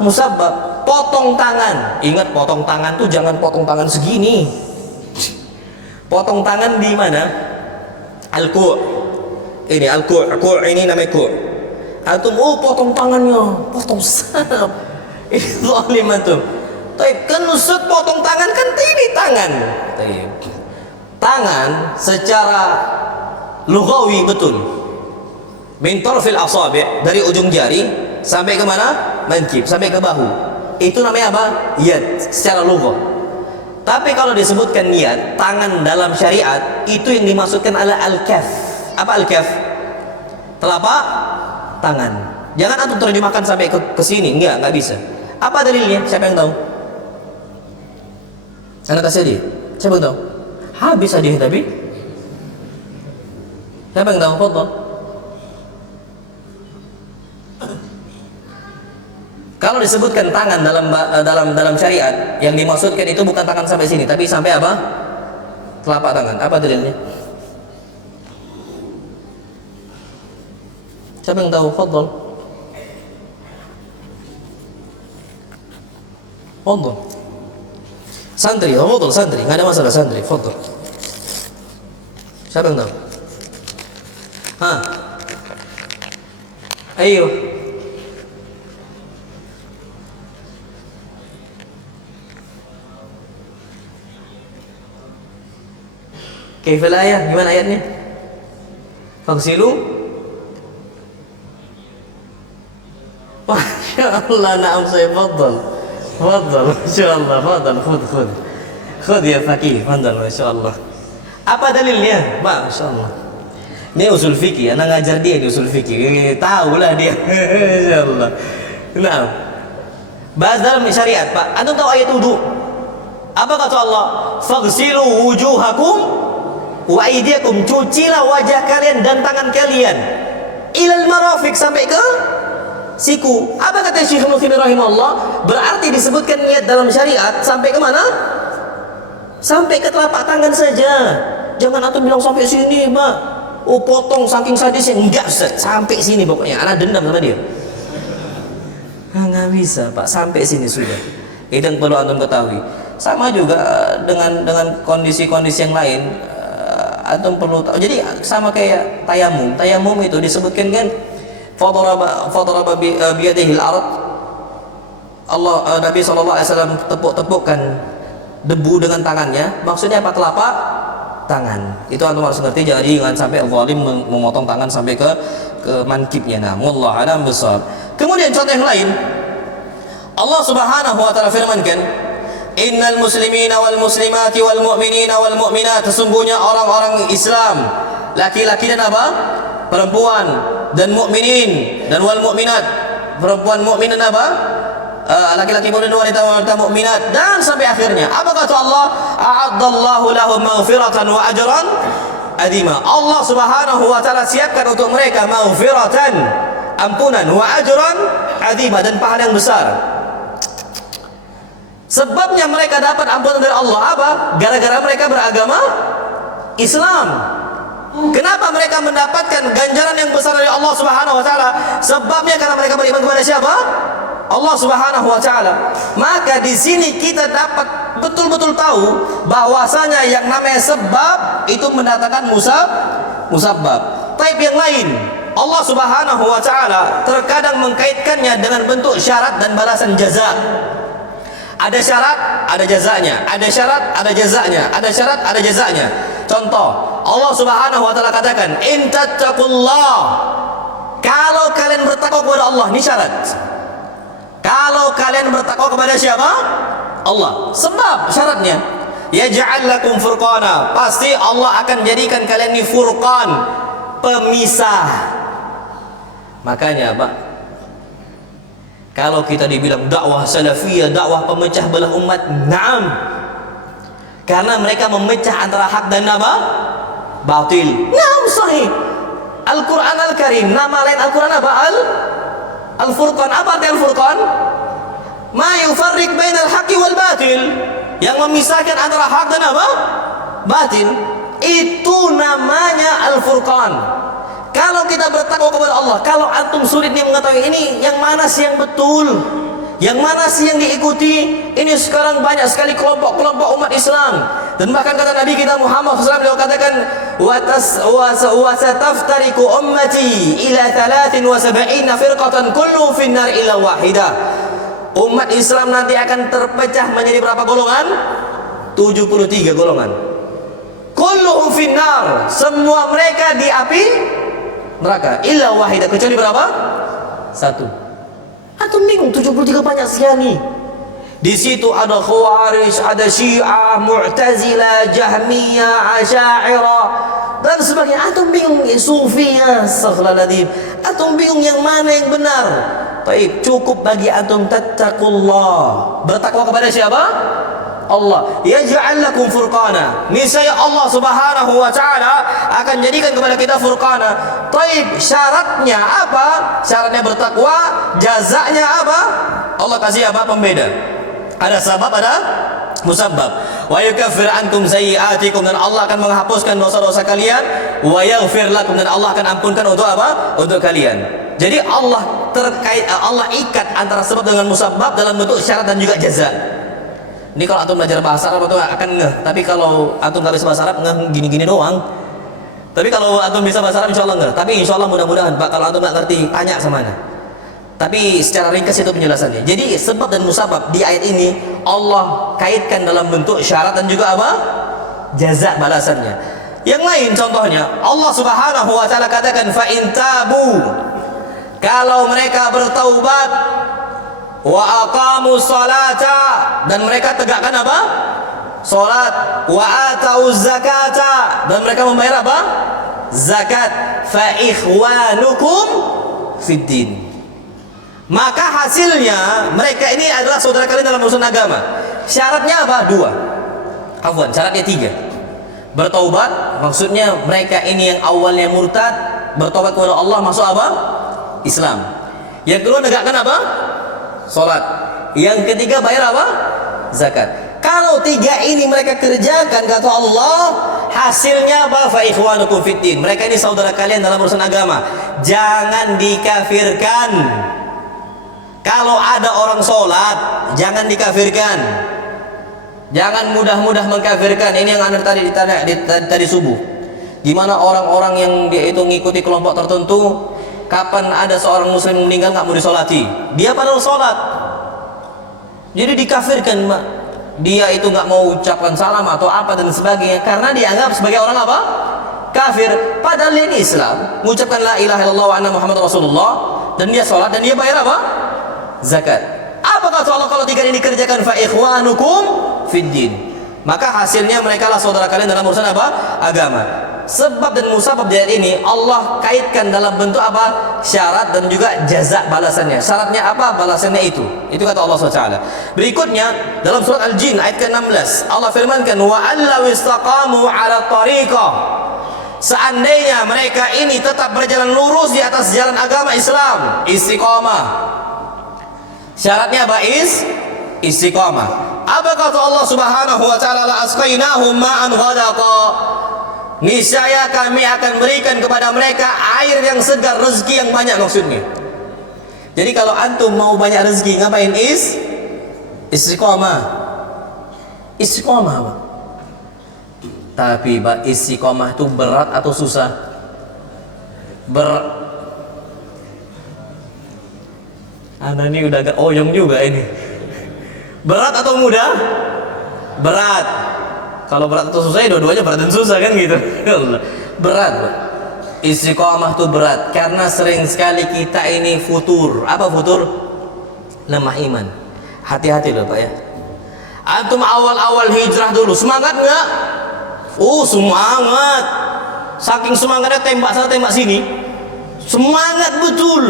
Musabbab. Potong tangan. Ingat, potong tangan tuh jangan potong tangan segini. Potong tangan di mana? Al-ku'. Ini al-ku', ini namanya ku'. Antum potong tangannya, potong saraf. Ini zalim antum. Kan Ustaz potong tangan kan ini tangan. Tangan secara lughawi betul. Min tarfil asabi', dari ujung jari sampai ke mana? Mankib, sampai ke bahu. Itu namanya apa? Yad secara lughah. Tapi kalau disebutkan niat, tangan dalam syariat itu yang dimaksudkan adalah al-kaf. Apa al-kaf? Telapak tangan. Jangan antum terjemahkan sampai ke sini, enggak bisa. Apa dalilnya? Siapa yang tahu? Anda kasih dia. Siapa yang tahu? Habis hadiah tapi. Siapa yang tahu? Fadhal. Kalau disebutkan tangan dalam syariat, yang dimaksudkan itu bukan tangan sampai sini, tapi sampai apa? Telapak tangan. Apa dalilnya? Siapa yang tahu? Fadhal. Fadhal. Santri, fadhal santri, enggak ada masalah santri, fadhal. Siapa yang tahu? Hah? Ayo. Kaifal ayat? Gimana ayatnya? Faghsilu. Masya Allah, na'am saya fadhal. Fadhal, Masya Allah, fadhal, khud ya faqih, fadhal, Masya Allah. Apa dalilnya? Masya Allah. Ini usul fikih, anak ngajar dia di usul fikih. Tahulah dia. Masya Allah. Nah, bahas dalam syariat, Pak. Antum tahu ayat wudu? Apa kata Allah? Faghsilu wujuhakum wa aydiyakum, cucilah wajah kalian dan tangan kalian ilal marafiq, sampai ke siku. Apa kata Syekh Muhammad rahimahullah? Berarti disebutkan niat dalam syariat sampai ke mana? Sampai ke telapak tangan saja. Jangan antum bilang sampai sini, Pak. Oh, potong saking sadisnya. Enggak, Ustaz. Sampai sini pokoknya. Anak dendam sama dia. Nggak bisa, Pak. Sampai sini sudah. Itu yang perlu antum ketahui. Sama juga dengan kondisi-kondisi yang lain. Antum perlu tahu. Jadi sama kayak tayamum. Tayamum itu disebutkan kan fadaraba biyadihil ard. Nabi SAW tepuk-tepukkan debu dengan tangannya. Maksudnya apa? Telapak tangan. Itu antum harus ngerti. Jadi jangan sampai zalim memotong tangan sampai ke mankibnya. Nah, wallahu a'lam bishawab. Kemudian contoh yang lain, Allah Subhanahu wa taala firmankan, innal muslimina wal muslimati wal mu'minina wal mu'minat, sesungguhnya orang-orang Islam, laki-laki dan apa? Perempuan, dan mukminin dan wal mu'minat, perempuan mukmin dan apa? Laki-laki dan wanita mukminat, dan sampai akhirnya. Apa kata Allah? A'addallahu lahum maghfiratan wa ajran adima. Allah Subhanahu wa taala siapkan untuk mereka maghfiratan, ampunan, wa ajran adima, dan pahala yang besar. Sebabnya mereka dapat ampunan dari Allah apa? Gara-gara mereka beragama Islam. Kenapa mereka mendapatkan ganjaran yang besar dari Allah Subhanahu wa taala? Sebabnya karena mereka beriman kepada siapa? Allah Subhanahu wa taala. Maka di sini kita dapat betul-betul tahu bahwasanya yang namanya sebab itu mendatangkan musabbab. Taib yang lain, Allah Subhanahu wa taala terkadang mengkaitkannya dengan bentuk syarat dan balasan jaza. Ada syarat, ada jazanya. Ada syarat, ada jazanya. Ada syarat, ada jazanya. Contoh, Allah Subhanahu wa taala katakan, "In tattaqullah." Kalau kalian bertakwa kepada Allah, ini syarat. Kalau kalian bertakwa kepada siapa? Allah. Sebab syaratnya, yaj'al lakum furqana. Pasti Allah akan jadikan kalian ini furqan, pemisah. Makanya, Pak, kalau kita dibilang dakwah salafiyah, dakwah pemecah belah umat, na'am. Karena mereka memecah antara hak dan apa? Batil. Na'am, sahih. Al-Quran Al-Karim, nama lain Al-Quran apa? Al-Furqan. Apa arti Al-Furqan? Ma yufarriq bainal haqqi wal batil. Yang memisahkan antara hak dan apa? Batil. Itu namanya Al-Furqan. Kalau kita bertakwa kepada Allah, kalau antum sulit nih mengetahui ini yang mana sih yang betul, yang mana sih yang diikuti. Ini sekarang banyak sekali kelompok-kelompok umat Islam. Dan bahkan kata Nabi kita Muhammad SAW, beliau katakan, wa sataftariqu ummati ila 73 firqatan kullu finnar illa wahidah. Umat Islam nanti akan terpecah menjadi berapa golongan? 73 golongan. Kulluhum finnar, semua mereka di api neraka, illa wahidah, kecuali berapa? Satu. Antum bingung, 73 banyak sekali. Di situ ada Khawarij, ada Syiah, Mu'tazilah, Jahmiyah, Asy'ariyah dan sebagainya. Antum bingung, Sufiyah, Astaghfirullahaladzim. Antum bingung yang mana yang benar. Baik, cukup bagi antum tattaqullah. Bertakwa kepada siapa? Allah. Yaj'al lakum furqana. Niscaya Allah Subhanahu wa taala akan jadikan kepada kita furqana. Taib, syaratnya apa? Syaratnya bertakwa, jazanya apa? Allah kasih apa? Pembeda. Ada sabab, ada musabbab. Wa yukaffir ankum sayyi'atikum, dan Allah akan menghapuskan dosa-dosa kalian. Wa yaghfir lakum, dan Allah akan ampunkan untuk apa? Untuk kalian. Jadi Allah terkait, Allah ikat antara sebab dengan musabab dalam bentuk syarat dan juga jaza. Ini kalau antum belajar bahasa Arab itu akan ngeh. Tapi kalau antum nggak bisa bahasa Arab, ngeh gini-gini doang. Tapi kalau antum bisa bahasa Arab, insya Allah ngeh. Tapi insya Allah mudah-mudahan Pak, kalau antum nggak ngerti, tanya sama mana. Tapi secara ringkas itu penjelasannya. Jadi sebab dan musabab di ayat ini Allah kaitkan dalam bentuk syarat dan juga apa? Jaza balasannya. Yang lain contohnya, Allah Subhanahu wa taala katakan fa in tabu, kalau mereka bertaubat, wa aqamu salata, dan mereka tegakkan apa? Salat, wa atau zakata, dan mereka membayar apa? Zakat, fa ikhwanukum fid din. Maka hasilnya mereka ini adalah saudara kalian dalam urusan agama. Syaratnya apa? 2. Afwan, syaratnya 3. Bertaubat, maksudnya mereka ini yang awalnya murtad, bertobat kepada Allah, masuk apa? Islam. Yang kedua, negakkan apa? Salat. Yang ketiga, bayar apa? Zakat. Kalau 3 ini mereka kerjakan, kata Allah, hasilnya apa? Fa ikhwanukum fiddin. Mereka ini saudara kalian dalam urusan agama. Jangan dikafirkan. Kalau ada orang sholat, jangan dikafirkan. Jangan mudah-mudah mengkafirkan. Ini yang anda tadi ditanya tadi subuh. Gimana orang-orang yang dia itu ngikuti kelompok tertentu, kapan ada seorang muslim meninggal nggak mau disolati, dia padahal sholat, jadi dikafirkan, Mbak. Dia itu nggak mau ucapkan salam atau apa dan sebagainya karena dianggap sebagai orang apa? Kafir. Padahal ini Islam, mengucapkan la ilaha illallah wa anna Muhammad Rasulullah, dan dia sholat dan dia bayar apa? Zakat. Apa kata Allah kalau 3 ini dikerjakan? Fa ikhwanukum fiddin. Maka hasilnya mereka lah saudara kalian dalam urusan apa? Agama. Sebab dan musabab di ayat ini Allah kaitkan dalam bentuk apa? Syarat dan juga jaza balasannya. Syaratnya apa? Balasannya itu. Itu kata Allah SWT. Berikutnya dalam surat Al-Jin ayat ke-16 Allah firmankan, wa allaw istaqamu ala tariqah. Seandainya mereka ini tetap berjalan lurus di atas jalan agama Islam, istiqamah. Syaratnya apa? Istiqamah. Apa kata Allah Subhanahu wa taala? La asqainahum ma'an ghadaqa. Niscaya kami akan berikan kepada mereka air yang segar, rezeki yang banyak maksudnya. Jadi kalau antum mau banyak rezeki, ngapain? Istiqamah. Istiqamah, Pak. Tapi Pak, istiqamah itu berat atau susah? Anda ini udah agak oyong juga ini. Berat atau mudah? Berat. Kalau berat atau susah, ya dua-duanya berat dan susah kan gitu. Berat, Pak. Istiqamah itu berat karena sering sekali kita ini futur. Apa futur? Lemah iman. Hati-hati loh Pak ya. Antum awal-awal hijrah dulu semangat nggak? Semangat. Saking semangatnya tembak sana tembak sini. Semangat betul.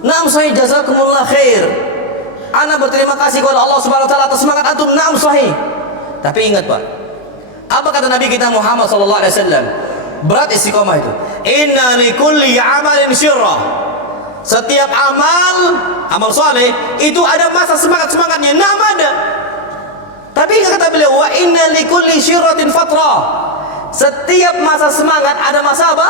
Naam sahih, jazakumullah khair. Ana berterima kasih kepada Allah Subhanahu wa taala atas semangat antum. Naam sahih. Tapi ingat Pak, apa kata Nabi kita Muhammad sallallahu alaihi wasallam? Berat istiqamah itu. Inna likulli amalin syirrah. Setiap amal saleh itu ada masa semangatnya. Naam ada. Tapi kata beliau, wa inna likulli syirratin fatrah. Setiap masa semangat ada masa apa?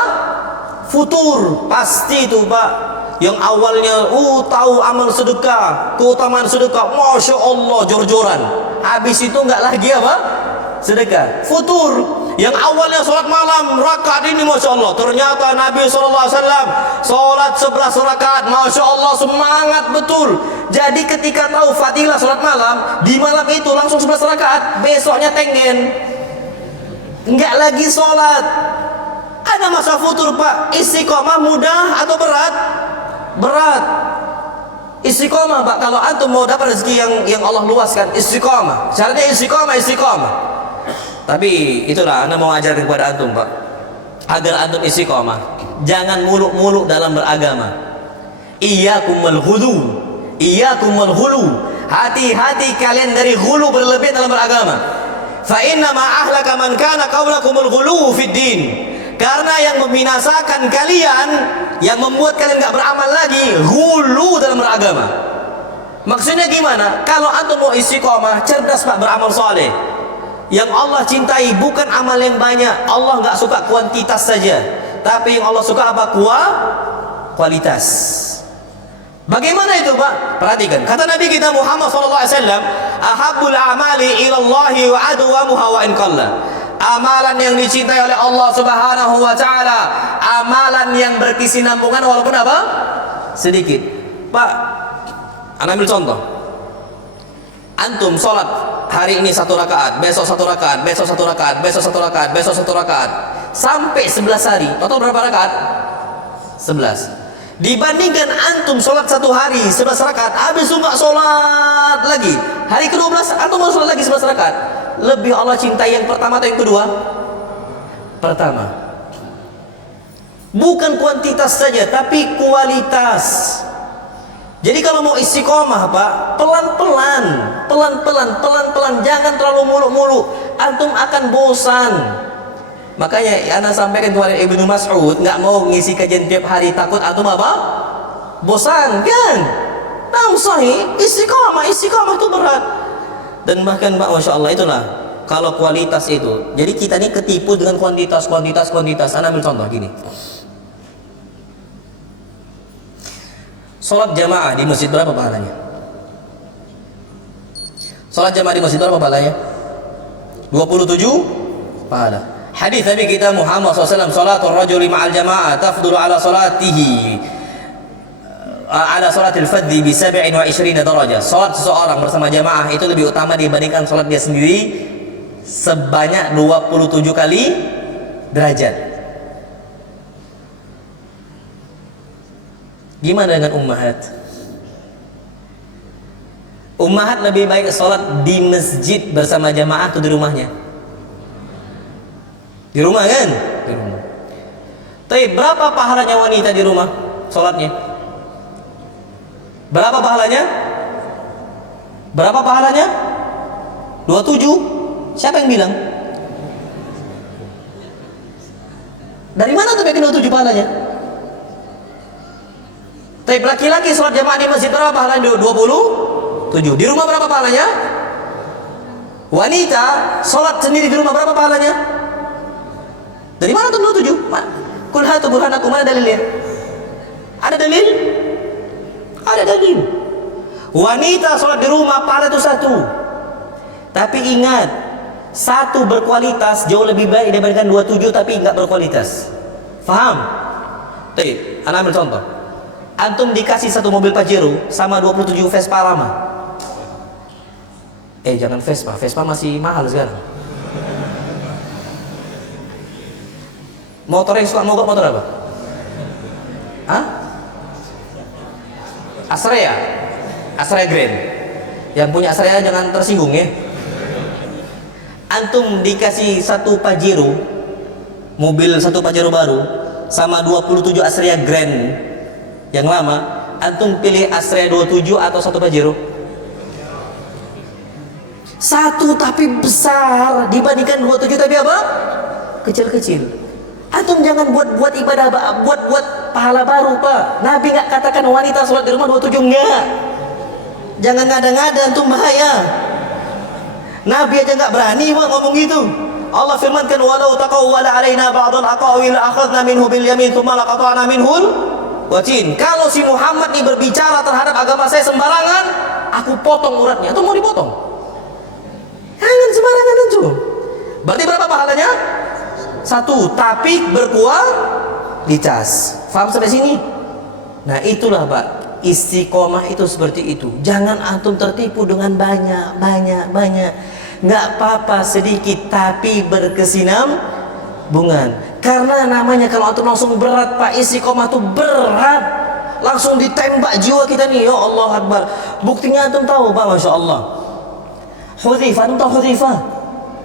Futur. Pasti itu Pak. Yang awalnya tahu amal sedekah, keutamaan sedekah, masya Allah jor-joran. Habis itu nggak lagi apa? Sedekah. Futur. Yang awalnya sholat malam rakaat ini masya Allah, ternyata Nabi SAW sholat 11 rakaat, masya Allah semangat betul. Jadi ketika tahu fadilah sholat malam, di malam itu langsung 11 rakaat, besoknya tenggen, nggak lagi sholat. Ada masa futur Pak. Istiqomah mudah atau berat? Berat. Istiqomah Pak, kalau antum mau dapat rezeki yang Allah luaskan, istiqomah. Syaratnya istiqomah. Tapi itulah Anda mau ajarkan kepada antum Pak, agar antum istiqomah. Jangan muluk-muluk dalam beragama. Iyyakumul ghulu. Hati-hati kalian dari ghulu, berlebihan dalam beragama. Fa inna ma ahlaka man kana qablakumul ghulu fid din. Karena yang membinasakan kalian, yang membuat kalian nggak beramal lagi, ghulu dalam beragama. Maksudnya gimana? Kalau antum mau istiqomah, cerdas Pak, beramal soleh. Yang Allah cintai bukan amal yang banyak. Allah nggak suka kuantitas saja, tapi yang Allah suka apa? Kualitas. Bagaimana itu Pak? Perhatikan. Kata Nabi kita Muhammad SAW, ahabbul amali ilallahi wa adwamuha wa in qalla. Amalan yang dicintai oleh Allah Subhanahu wa taala, amalan yang berkesinambungan walaupun apa? Sedikit. Pak, ana ambil contoh. Antum sholat hari ini 1 rakaat, besok 1 rakaat, besok 1 rakaat, besok 1 rakaat, besok 1 rakaat, sampai 11 hari. Total berapa rakaat? 11. Dibandingkan antum sholat 1 hari 11 rakaat, habis itu nggak sholat lagi. Hari ke-12 antum mau sholat lagi 11 rakaat. Lebih Allah cintai yang pertama atau yang kedua? Pertama. Bukan kuantitas saja, tapi kualitas. Jadi kalau mau istiqomah Pak, pelan-pelan, pelan-pelan, jangan terlalu muluk-muluk. Antum akan bosan. Makanya ana sampaikan kemarin Ibnu Mas'ud nggak mau ngisi kajian tiap hari, takut antum apa? Bosan kan? Nah, sahih, istiqamah itu berat. Dan bahkan Pak, Masya Allah, itulah kalau kualitas itu. Jadi kita ini ketipu dengan kuantitas. Ana ambil contoh gini. Sholat jamaah di masjid berapa pahalanya? Sholat jamaah di masjid berapa pahalanya? 27 pahala. Hadis Nabi kita Muhammad SAW, salatul rajuli ma'al jamaah tafdulu ala salatihi ala salatil fadhi bi 27 darajah. Salat seseorang bersama jamaah itu lebih utama dibandingkan salat dia sendiri sebanyak 27 kali derajat. Gimana dengan ummahat? Ummahat lebih baik salat di masjid bersama jamaah atau di rumahnya? Di rumah kan? Di rumah. Tapi berapa pahalanya wanita di rumah salatnya? Berapa pahalanya? Berapa pahalanya? 27. Siapa yang bilang? Dari mana tuh bikin 27 pahalanya? Tapi laki-laki sholat jamaah di masjid berapa pahalanya? 27. Di rumah berapa pahalanya? Wanita sholat sendiri di rumah berapa pahalanya? Dari mana tuh 27? Kul hatu burhanakum, mana dalilnya? Ada dalil? Ada dalil. Wanita sholat di rumah pahala itu 1. Tapi ingat, 1 berkualitas jauh lebih baik dibandingkan 27 tapi nggak berkualitas. Faham? Baik, ana ambil contoh. Antum dikasih 1 mobil Pajero sama 27 Vespa lama. Jangan Vespa masih mahal sekarang. Motor yang suka mogok motor apa? Hah? Astrea Grand. Yang punya Astrea jangan tersinggung ya. Antum dikasih 1 Pajero, mobil 1 Pajero baru sama 27 Astrea Grand yang lama, antum pilih Astrea 27 atau 1 Pajero? 1 tapi besar dibandingkan 27 tapi apa? Kecil-kecil. Antum jangan buat ibadah, buat pahala baru Pak. Nabi nggak katakan wanita sholat di rumah 27, enggak. Jangan ngada-ngada, antum bahaya. Nabi aja nggak berani Pak ngomong gitu. Allah firmankan, walau taqawwala alaina ba'dal aqawil akhadna minhu bil yamin tsumma laqata'na minhul watin. Kalau si Muhammad ini berbicara terhadap agama saya sembarangan, aku potong uratnya. Atau mau dipotong? Jangan sembarangan itu. Berarti berapa pahalanya? 1, tapi berkualitas. Faham sampai sini? Nah itulah Pak, istiqomah itu seperti itu. Jangan antum tertipu dengan banyak. Nggak apa-apa sedikit tapi berkesinambungan. Karena namanya kalau antum langsung berat Pak, istiqomah itu berat. Langsung ditembak jiwa kita nih, ya Allah Akbar. Buktinya antum tahu Pak, Masya Allah. Hudzaifah, antum tahu Hudzaifah?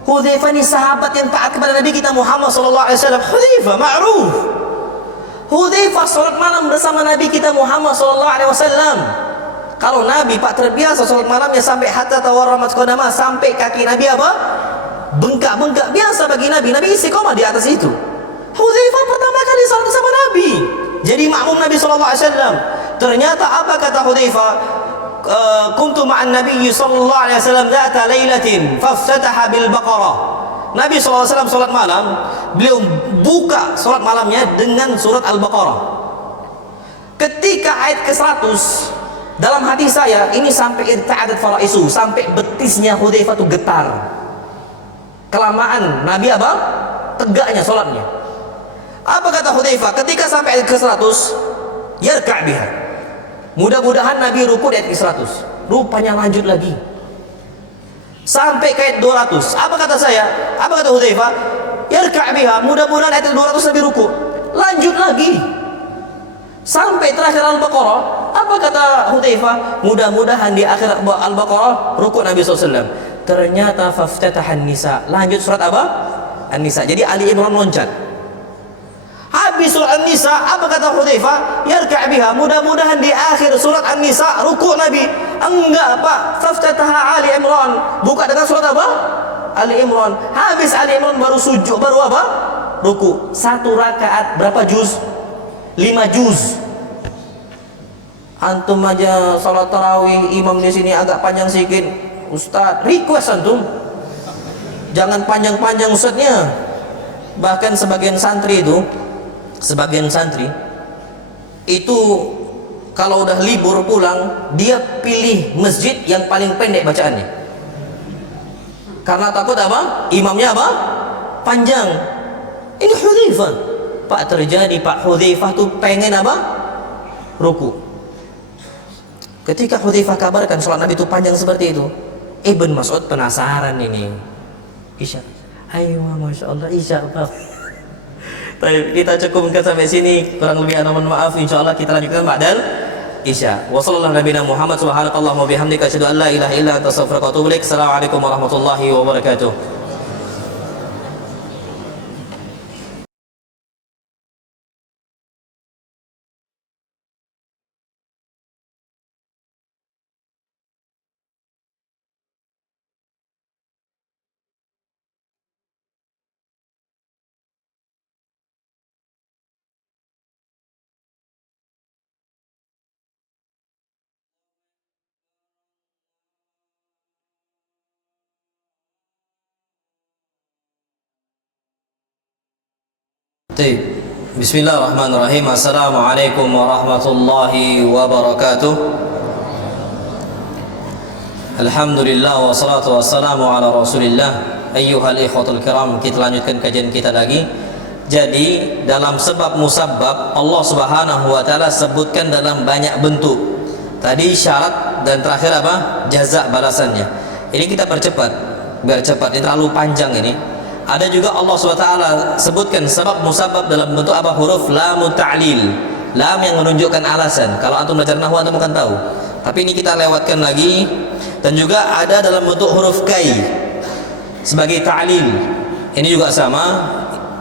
Hudzaifah ini sahabat yang taat kepada Nabi kita Muhammad SAW. Hudzaifah ma'ruf. Hudzaifah sholat malam bersama Nabi kita Muhammad SAW. Kalau Nabi Pak terbiasa sholat malamnya sampai hatta tawarramat qadamah, sampai kaki Nabi apa? Bengkak-bengkak, biasa bagi Nabi. Nabi istiqomah di atas itu. Hudzaifah pertama kali sholat bersama Nabi, jadi makmum Nabi SAW. Ternyata apa kata Hudzaifah? Kuntu ma'an Nabi sallallahu alaihi wasallam dzata lailatin faftataha bil Baqarah. Nabi sallallahu alaihi wasallam salat malam, beliau buka salat malamnya dengan surat Al-Baqarah. Ketika ayat ke-100, dalam hati saya ini sampai irta'adat faraisu, sampai betisnya Hudzaifah itu getar. Kelamaan Nabi apa? Tegaknya sholatnya. Apa kata Hudzaifah ketika sampai ayat ke-100? Yarka' biha. Mudah-mudahan Nabi ruku di ayat ke-100. Rupanya lanjut lagi. Sampai ke ayat 200. Apa kata saya? Apa kata Hudzaifah? Yarka' biha. Mudah-mudahan ayat 200 Nabi ruku. Lanjut lagi. Sampai terakhir Al-Baqarah. Apa kata Hudzaifah? Mudah-mudahan di akhir Al-Baqarah ruku Nabi SAW. Ternyata faftatahan nisa. Lanjut surat apa? An-Nisa. Jadi Ali Imran loncat. Habis surat An-Nisa, apa kata Hudzaifah? Yarka' biha. Mudah-mudahan di akhir surat An-Nisa ruku Nabi. Enggak, Pak. Faftataha Ali Imran. Buka dengan surat apa? Ali Imran. Habis Ali Imran baru sujud, baru apa? Ruku. Satu rakaat berapa juz? 5 juz. Antum aja salat tarawih, imam di sini agak panjang sedikit. Ustaz, request antum. Jangan panjang-panjang ustaznya. Bahkan sebagian santri itu kalau udah libur pulang, dia pilih masjid yang paling pendek bacaannya. Karena takut apa? Imamnya apa? Panjang. Ini Hudzaifah. Pak, terjadi Pak, Hudzaifah tuh pengen apa? Ruku. Ketika Hudzaifah kabarkan sholat Nabi itu panjang seperti itu, Ibn Mas'ud penasaran ini. Isya. Ayo, Masya Allah, Isya Pak. Baik, kita cukupkan sampai sini. Kurang lebih mohon maaf. Insyaallah kita lanjutkan ba'dal Isya. Wa sallallahu nabiyana Muhammad subhanakallahumma wa bihamdika asyhadu an la ilaha illa anta astaghfiruka wa atubu ilaik. Assalamualaikum warahmatullahi wabarakatuh. Bismillahirrahmanirrahim. Assalamualaikum warahmatullahi wabarakatuh. Alhamdulillah wassalatu wassalamu ala rasulillah. Ayyuhal ikhwatul kiram, kita lanjutkan kajian kita lagi. Jadi dalam sebab musabbab Allah subhanahu wa ta'ala sebutkan dalam banyak bentuk. Tadi syarat dan terakhir apa? Jaza balasannya. Ini kita percepat biar cepat, ini terlalu panjang ini. Ada juga Allah SWT sebutkan sebab musabab dalam bentuk apa? Huruf lam ta'lil. Lam yang menunjukkan alasan. Kalau antum belajar nahwu antum akan tahu. Tapi ini kita lewatkan lagi. Dan juga ada dalam bentuk huruf kai sebagai ta'lil. Ini juga sama.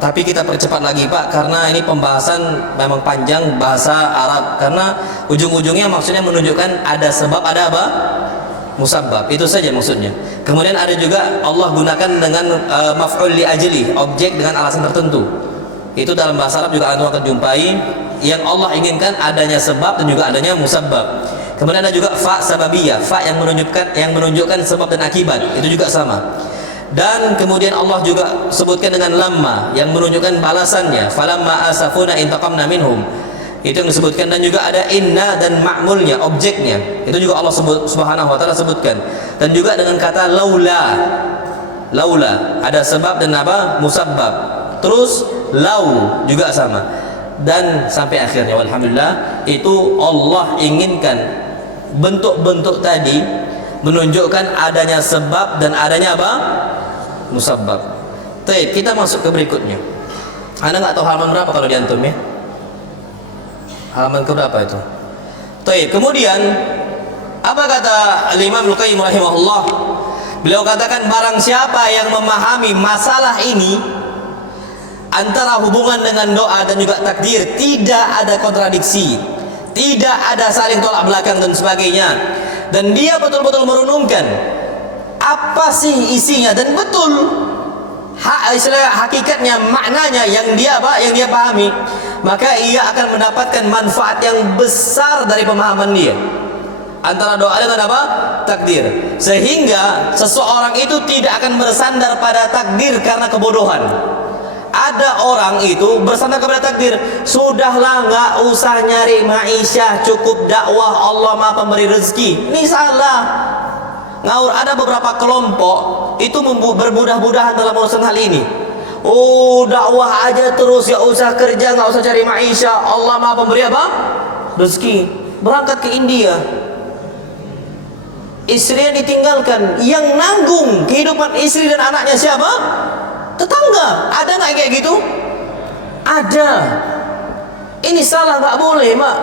Tapi kita percepat lagi Pak, karena ini pembahasan memang panjang bahasa Arab. Karena ujung-ujungnya maksudnya menunjukkan ada sebab, ada apa? Musabbab, itu saja maksudnya. Kemudian ada juga Allah gunakan dengan maf'ul li ajli, objek dengan alasan tertentu. Itu dalam bahasa Arab juga antum akan jumpai yang Allah inginkan adanya sebab dan juga adanya musabbab. Kemudian ada juga fa sababiyah, fa yang menunjukkan sebab dan akibat. Itu juga sama. Dan kemudian Allah juga sebutkan dengan lamma yang menunjukkan balasannya. Falamma asafuna intaqamna minhum. Itu yang disebutkan. Dan juga ada inna dan ma'mulnya, objeknya. Itu juga Allah subhanahu wa ta'ala sebutkan. Dan juga dengan kata laula. Laula, ada sebab dan apa? Musabbab. Terus lau juga sama. Dan sampai akhirnya walhamdulillah, itu Allah inginkan bentuk-bentuk tadi menunjukkan adanya sebab dan adanya apa? Musabbab. Baik, kita masuk ke berikutnya. Anda nggak tahu halaman berapa kalau diantum ya? Halaman keberapa itu? Baik, kemudian apa kata Imam Al-Qayyim rahimahullah? Beliau katakan barang siapa yang memahami masalah ini, antara hubungan dengan doa dan juga takdir tidak ada kontradiksi, tidak ada saling tolak belakang dan sebagainya, dan dia betul-betul merenungkan apa sih isinya dan betul hakikatnya, maknanya yang dia pahami, maka ia akan mendapatkan manfaat yang besar dari pemahaman dia antara doa dengan apa? Takdir. Sehingga seseorang itu tidak akan bersandar pada takdir karena kebodohan, ada orang itu bersandar kepada takdir. Sudahlah, nggak usah nyari ma'isyah, cukup dakwah, Allah Maha Pemberi rezeki. Ini salah. Ngawur. Ada beberapa kelompok itu bermudah-mudahan dalam urusan hal ini. Oh, dakwah aja terus, ya usah kerja, nggak usah cari ma'isyah, Allah Maha Pemberi apa? Rezeki. Berangkat ke India, istrinya ditinggalkan, yang nanggung kehidupan istri dan anaknya siapa? Tetangga. Ada nggak kayak gitu? Ada. Ini salah, nggak boleh, Mak.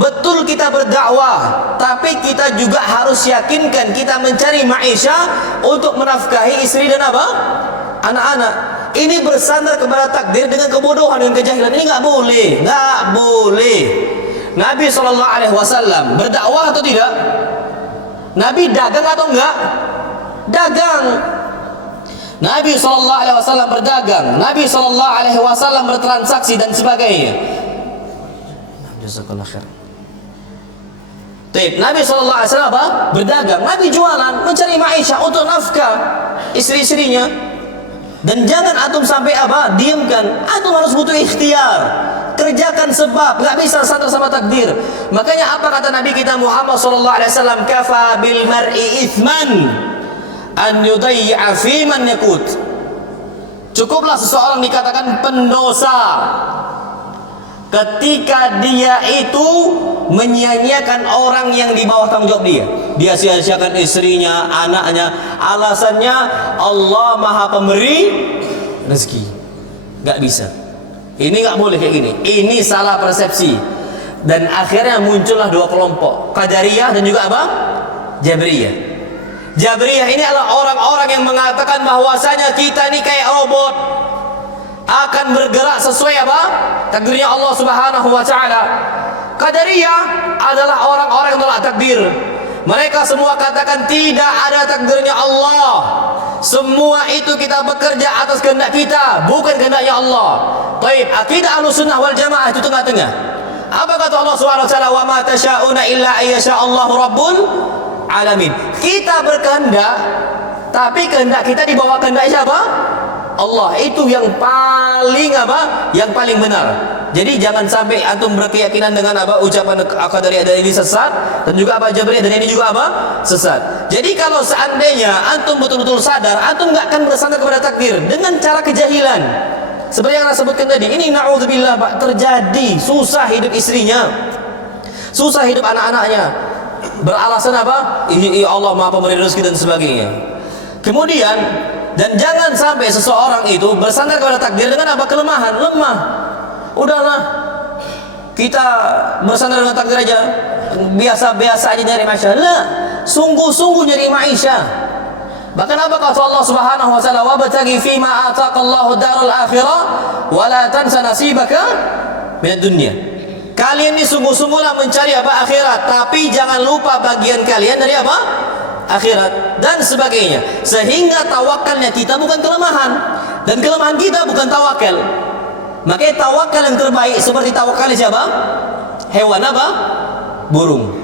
Betul kita berdakwah, tapi kita juga harus yakinkan kita mencari ma'isyah untuk menafkahi istri dan apa? Anak-anak. Ini bersandar kepada takdir dengan kebodohan dan kejahilan. Ini nggak boleh, nggak boleh. Nabi SAW berdakwah atau tidak? Nabi dagang atau enggak? Dagang. Nabi SAW berdagang, Nabi SAW bertransaksi dan sebagainya. Jazakallah khair. Nabi SAW apa? Berdagang. Nabi jualan, mencari ma'isyah untuk nafkah istri-istrinya. Dan jangan antum sampai apa? Diamkan. Antum harus butuh ikhtiar. Kerjakan sebab, nggak bisa sandar sama takdir. Makanya apa kata Nabi kita Muhammad SAW? Kafa bil mar'i ithman an yudayya fi man yakut. Cukuplah seseorang dikatakan pendosa ketika dia itu menyia-nyiakan orang yang di bawah tanggung jawab dia. Dia sia-siakan istrinya, anaknya. Alasannya Allah Maha Pemberi rezeki. Nggak bisa. Ini nggak boleh kayak gini. Ini salah persepsi. Dan akhirnya muncullah dua kelompok, Qadariyah dan juga apa? Jabriyah. Jabriyah ini adalah orang-orang yang mengatakan bahwasanya kita ini kayak robot, akan bergerak sesuai apa? Takdirnya Allah Subhanahu wa taala. Qadariyah adalah orang-orang yang menolak takdir. Mereka semua katakan tidak ada takdirnya Allah. Semua itu kita bekerja atas kehendak kita, bukan kehendaknya Allah. Baik, akidah Ahlussunnah wal Jamaah itu tengah-tengah. Apa kata Allah Subhanahu wa taala? Wa ma tasyauna illa ayyasha Allahu rabbul alamin. Kita berkehendak, tapi kehendak kita di bawah kehendak siapa? Allah. Itu yang paling apa? Yang paling benar. Jadi jangan sampai antum berkeyakinan dengan apa ucapan Qadariyah dan ini sesat, dan juga apa Jabriyah dan ini juga apa sesat. Jadi kalau seandainya antum betul-betul sadar, antum nggak akan bersandar kepada takdir dengan cara kejahilan. Seperti yang saya sebutkan tadi, ini na'udzubillah Pak, terjadi susah hidup istrinya, susah hidup anak-anaknya, beralasan apa? Ya Allah Maha Pemberi rezeki dan sebagainya. Kemudian, dan jangan sampai seseorang itu bersandar kepada takdir dengan apa? Kelemahan, lemah. Udahlah, kita bersandar dengan takdir aja, biasa-biasa aja nyari ma'isyah. Lah, sungguh-sungguh nyari ma'isyah. Bahkan apa kata Allah Subhanahu wa taala? Wabtaghi fima ataqallahu darul akhirah wa la tansa nasibaka minad dunya. Kalian ini sungguh-sungguhlah mencari apa? Akhirat, tapi jangan lupa bagian kalian dari apa? Akhirat dan sebagainya. Sehingga tawakalnya kita bukan kelemahan, dan kelemahan kita bukan tawakal. Makanya tawakal yang terbaik seperti tawakal siapa? Hewan apa? Burung.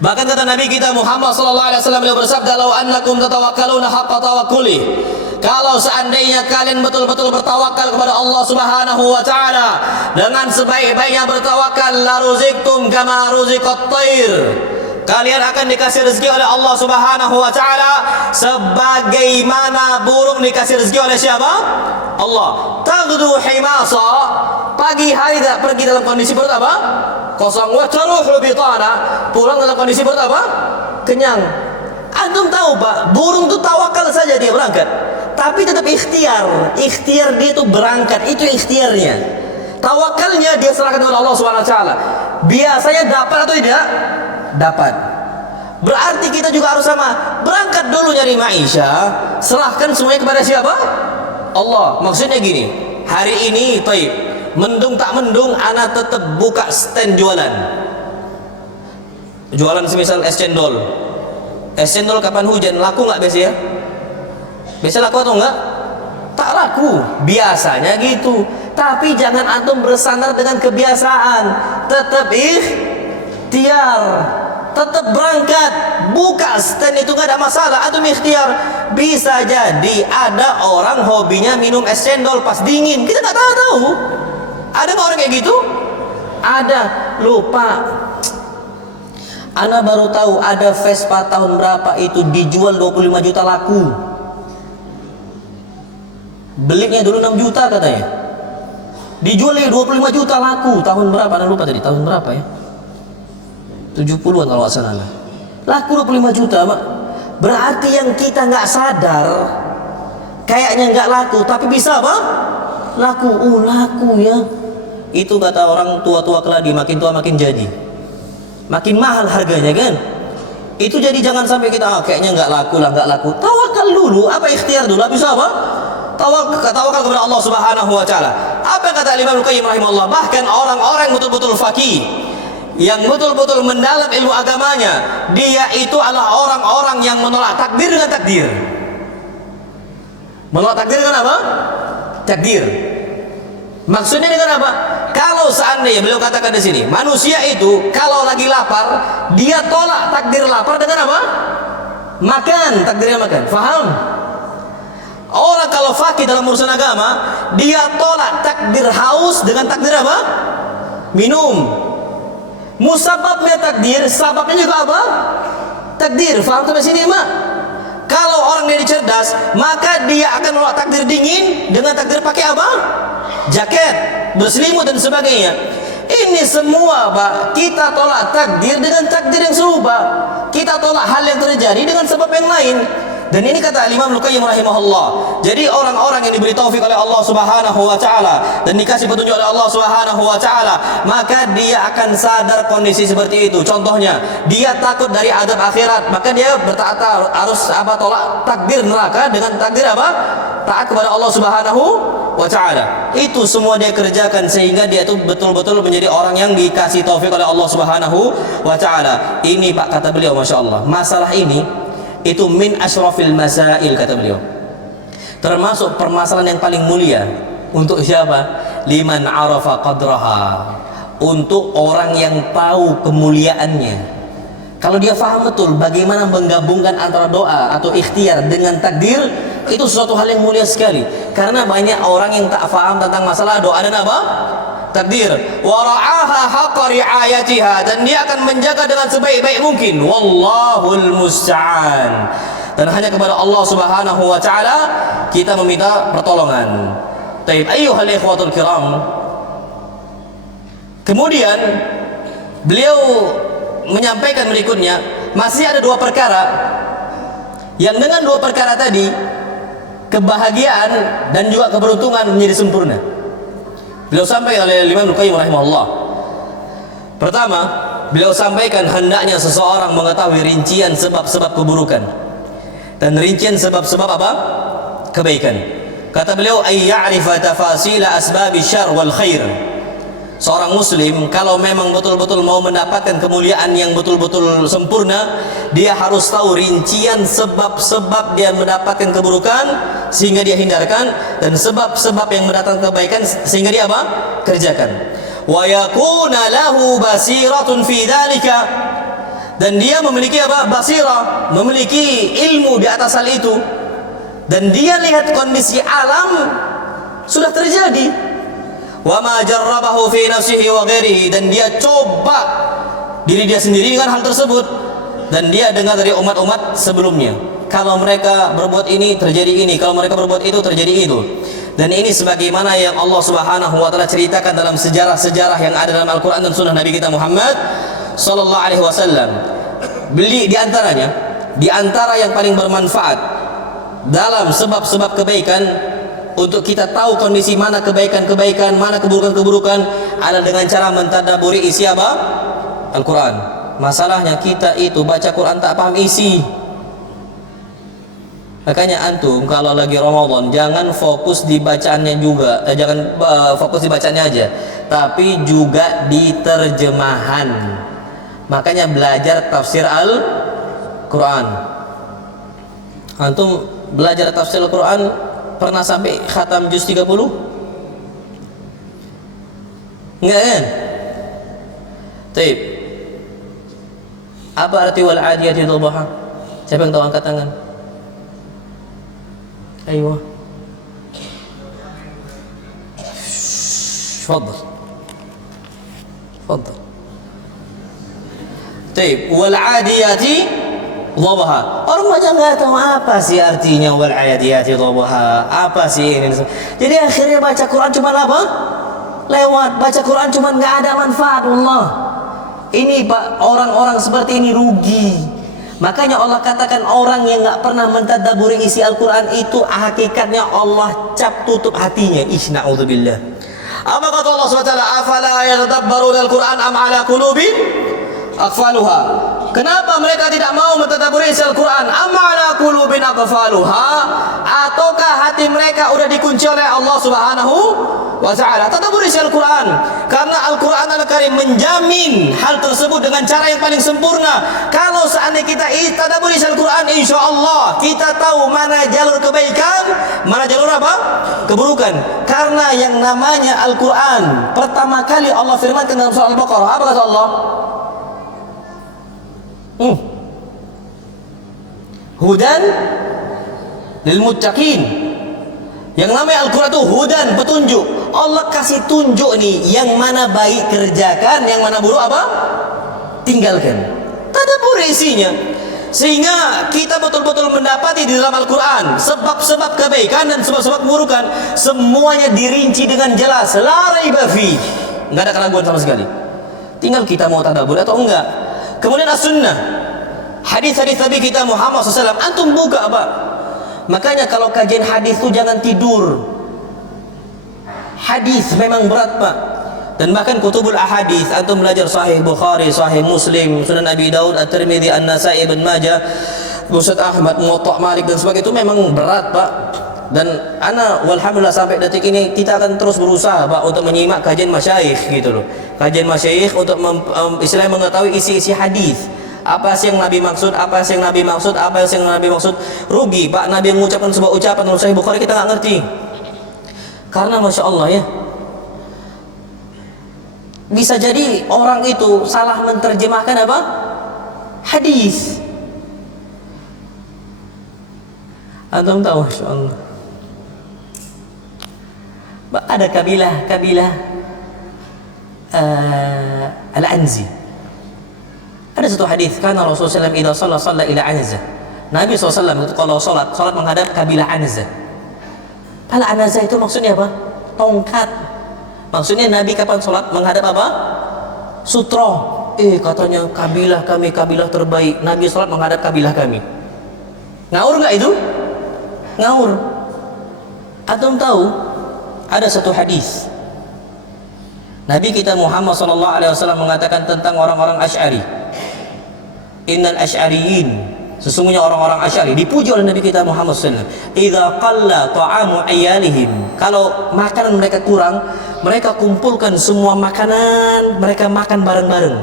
Bahkan kata Nabi kita Muhammad sallallahu alaihi wasallam, beliau bersabda, "Lau annakum tatawakkaluna haqqa tawakkuli." Kalau seandainya kalian betul-betul bertawakal kepada Allah Subhanahu wa taala dengan sebaik-baiknya bertawakal, la ruziktum kama ruziqat thair. Kalian akan dikasih rezeki oleh Allah Subhanahu wa taala sebagaimana burung dikasih rezeki oleh siapa? Allah. Taghdu himasa, pagi hari tak pergi dalam kondisi perut apa? Kosong. Wa taruhu bitana, pulang dalam kondisi perut apa? Kenyang. Antum tahu Pak, burung itu tawakal saja dia berangkat, tapi tetap ikhtiar. Ikhtiar dia itu berangkat, itu ikhtiarnya. Tawakalnya dia serahkan kepada Allah Subhanahu wa taala. Biasanya dapat atau tidak? Dapat. Berarti kita juga harus sama. Berangkat dulu nyari ma'isyah, serahkan semuanya kepada siapa? Allah. Maksudnya gini, hari ini taib, mendung tak mendung, anak tetap buka stand jualan. Jualan semisal es cendol. Es cendol kapan hujan, laku nggak biasanya? Biasa laku atau enggak? Tak laku. Biasanya gitu. Tapi jangan antum bersandar dengan kebiasaan. Tetap ikhtiar, tetap berangkat, buka stand itu nggak ada masalah. Antum ikhtiar. bisa jadi ada orang hobinya minum es cendol pas dingin, kita nggak tahu. Ada nggak orang kayak gitu? Ada. Lupa. Ana baru tahu ada Vespa tahun berapa itu dijual 25 juta laku. Belinya dulu 6 juta katanya. Dijual 25 juta laku. Tahun berapa? Ana lupa tadi tahun berapa ya. 70-an kalau nggak salah. Laku 25 juta, Mak. Berarti yang kita nggak sadar kayaknya nggak laku, tapi bisa apa? Laku. Laku ya. Itu kata orang tua-tua keladi, makin tua makin jadi, makin mahal harganya kan. Itu jadi jangan sampai kita kayaknya nggak laku lah, nggak laku. Tawakal dulu, apa ikhtiar dulu, bisa apa? Tawakal kepada Allah Subhanahu wa taala. Apa kata Imam Al-Qayyim rahimahullah? Bahkan orang-orang betul-betul faqih, yang betul-betul mendalam ilmu agamanya, dia itu adalah orang-orang yang menolak takdir dengan takdir. Menolak takdir dengan apa? Takdir. Maksudnya dengan apa? Kalau seandainya beliau katakan di sini, manusia itu kalau lagi lapar, dia tolak takdir lapar dengan apa? Makan, takdirnya makan. Faham? Orang kalau fakih dalam urusan agama, dia tolak takdir haus dengan takdir apa? Minum. Musababnya takdir, sababnya juga apa? Takdir. Faham sampai sini, Mak? Kalau orang dia cerdas, maka dia akan menolak takdir dingin dengan takdir pakai apa? Jaket, berselimut dan sebagainya. Ini semua, Pak, kita tolak takdir dengan takdir yang serupa. Kita tolak hal yang terjadi dengan sebab yang lain. Dan ini kata Imam Al-Qayyim rahimahullah. Jadi orang-orang yang diberi taufik oleh Allah Subhanahu wa taala dan dikasih petunjuk oleh Allah Subhanahu wa taala, maka dia akan sadar kondisi seperti itu. Contohnya, dia takut dari azab akhirat, maka dia bertaat harus apa? Tolak takdir neraka dengan takdir apa? Taat kepada Allah Subhanahu wa taala. Itu semua dia kerjakan sehingga dia itu betul-betul menjadi orang yang dikasih taufik oleh Allah Subhanahu wa taala. Ini Pak kata beliau, Masya Allah, masalah ini itu min asyrafil masail kata beliau, termasuk permasalahan yang paling mulia. Untuk siapa? Liman arafa qadraha, untuk orang yang tahu kemuliaannya. Kalau dia faham betul bagaimana menggabungkan antara doa atau ikhtiar dengan takdir, itu sesuatu hal yang mulia sekali. Karena banyak orang yang tak faham tentang masalah doa dan apa? Takdir. Wa ra'aha haqqa ri'ayatiha, dan dia akan menjaga dengan sebaik-baik mungkin. Wallahul musta'an. Dan hanya kepada Allah Subhanahu wa taala kita meminta pertolongan. Taib ayyuhal ikhwatul kiram. Kemudian beliau menyampaikan berikutnya, masih ada dua perkara yang dengan dua perkara tadi kebahagiaan dan juga keberuntungan menjadi sempurna. Beliau sampaikan oleh Imam Al-Qayyim rahimahullah. Pertama, beliau sampaikan hendaknya seseorang mengetahui rincian sebab-sebab keburukan dan rincian sebab-sebab apa? Kebaikan. Kata beliau, ay ya'rifa tafasila asbabi syarr wal khair. Seorang muslim kalau memang betul-betul mau mendapatkan kemuliaan yang betul-betul sempurna, dia harus tahu rincian sebab-sebab dia mendapatkan keburukan sehingga dia hindarkan, dan sebab-sebab yang mendatangkan kebaikan sehingga dia apa? Kerjakan. Wa yakuna lahu basiratun fi dzalika, dan dia memiliki apa? Basirah, memiliki ilmu di atas hal itu, dan dia lihat kondisi alam sudah terjadi. Wa ma jarrabahu fi nafsihi wa ghairihi, dan dia coba diri dia sendiri dengan hal tersebut, dan dia dengar dari umat-umat sebelumnya, kalau mereka berbuat ini terjadi ini, kalau mereka berbuat itu terjadi itu. Dan ini sebagaimana yang Allah Subhanahu wa taala ceritakan dalam sejarah-sejarah yang ada dalam Al-Qur'an dan sunnah Nabi kita Muhammad sallallahu alaihi wasallam. Di antaranya, di antara yang paling bermanfaat dalam sebab-sebab kebaikan untuk kita tahu kondisi mana kebaikan-kebaikan, mana keburukan-keburukan, adalah dengan cara mentadabburi isi apa? Al-Quran. Masalahnya kita itu baca Quran tak paham isi. Makanya antum kalau lagi Ramadan jangan fokus di bacaannya juga, jangan fokus di bacaannya aja, tapi juga di terjemahan. Makanya belajar tafsir Al-Quran. Antum belajar tafsir Al-Quran pernah sampai khatam juz 30? Enggak kan? Taib. Apa arti wal adiyati dhabaha? Siapa yang tahu angkat tangan? أيوة تفضل تفضل. Taib, wal adiyati dhabaha. Orang macam nggak tahu apa sih artinya wal adiyati dhabaha. Apa sih ini? Jadi akhirnya baca Quran cuma apa? Lewat. Baca Quran cuma nggak ada manfaat. Allah. Ini Pak, orang-orang seperti ini rugi. Makanya Allah katakan orang yang nggak pernah mentadabburi isi Al-Quran itu hakikatnya Allah cap tutup hatinya. Na'udzubillah. Apa kata Allah SWT? Afala yatadabbaruna al-Quran am ala qulubin aqfaluha. Kenapa mereka tidak mau mentadabburi isi Al-Quran? Am ala qulubin aqfaluha. Ataukah hati mereka udah dikunci oleh Allah Subhanahu wa ta'ala? Tadabburi isi Al-Quran. Karena Al-Quran Al-Karim menjamin hal tersebut dengan cara yang paling sempurna. Kalau seandainya kita tadabburi isi Al-Quran, insya Allah kita tahu mana jalur kebaikan, mana jalur apa? Keburukan. Karena yang namanya Al-Quran, pertama kali Allah firmankan dalam surah Al-Baqarah, apa kata Allah? Hudan lil muttaqin. Yang namanya Al-Quran itu hudan, petunjuk. Allah kasih tunjuk nih, yang mana baik kerjakan, yang mana buruk apa? Tinggalkan. Tadabbur isinya. Sehingga kita betul-betul mendapati di dalam Al-Quran sebab-sebab kebaikan dan sebab-sebab keburukan. Semuanya dirinci dengan jelas. La raiba fi. Nggak ada keraguan sama sekali. Tinggal kita mau tadabbur atau enggak. Kemudian as-sunnah. Hadis-hadis Nabi kita Muhammad SAW. Antum buka apa? Makanya kalau kajian hadis itu jangan tidur. Hadis memang berat Pak. Dan bahkan kutubul ahadis, antum belajar Sahih Bukhari, Sahih Muslim, Sunan Abi Daud, At-Tirmidzi, An-Nasai, Ibn Majah, Musnad Ahmad, Muwatta Malik dan sebagainya, itu memang berat Pak. Dan ana walhamdulillah sampai detik ini kita akan terus berusaha Pak untuk menyimak kajian masyayikh gitu loh. Kajian masyayikh untuk istilahnya mengetahui isi-isi hadis. Apa sih yang Nabi maksud, apa sih yang Nabi maksud, apa sih yang Nabi maksud. Rugi Pak, Nabi mengucapkan sebuah ucapan dalam Sahih Bukhari kita nggak ngerti. Karena Masya Allah ya, bisa jadi orang itu salah menerjemahkan apa? Hadis. Antum tahu Masya Allah, ada kabilah Al-Anzi. Ada satu hadis, karena Rasulullah SAW idza shalla ila Anza. Nabi SAW itu kalau salat menghadap kabilah Anza. Pala Anza itu maksudnya apa? Tongkat. Maksudnya Nabi kapan sholat menghadap apa? Sutro. Katanya kabilah kami kabilah terbaik. Nabi sholat menghadap kabilah kami. Ngaur nggak itu? Ngaur. Antum tahu ada satu hadis Nabi kita Muhammad SAW mengatakan tentang orang-orang Asy'ari. Innal Asy'ariyin, sesungguhnya orang-orang Asy'ari dipuji oleh Nabi kita Muhammad SAW. Idza qalla ta'amu iyalihim, kalau makanan mereka kurang, mereka kumpulkan semua makanan, mereka makan bareng-bareng.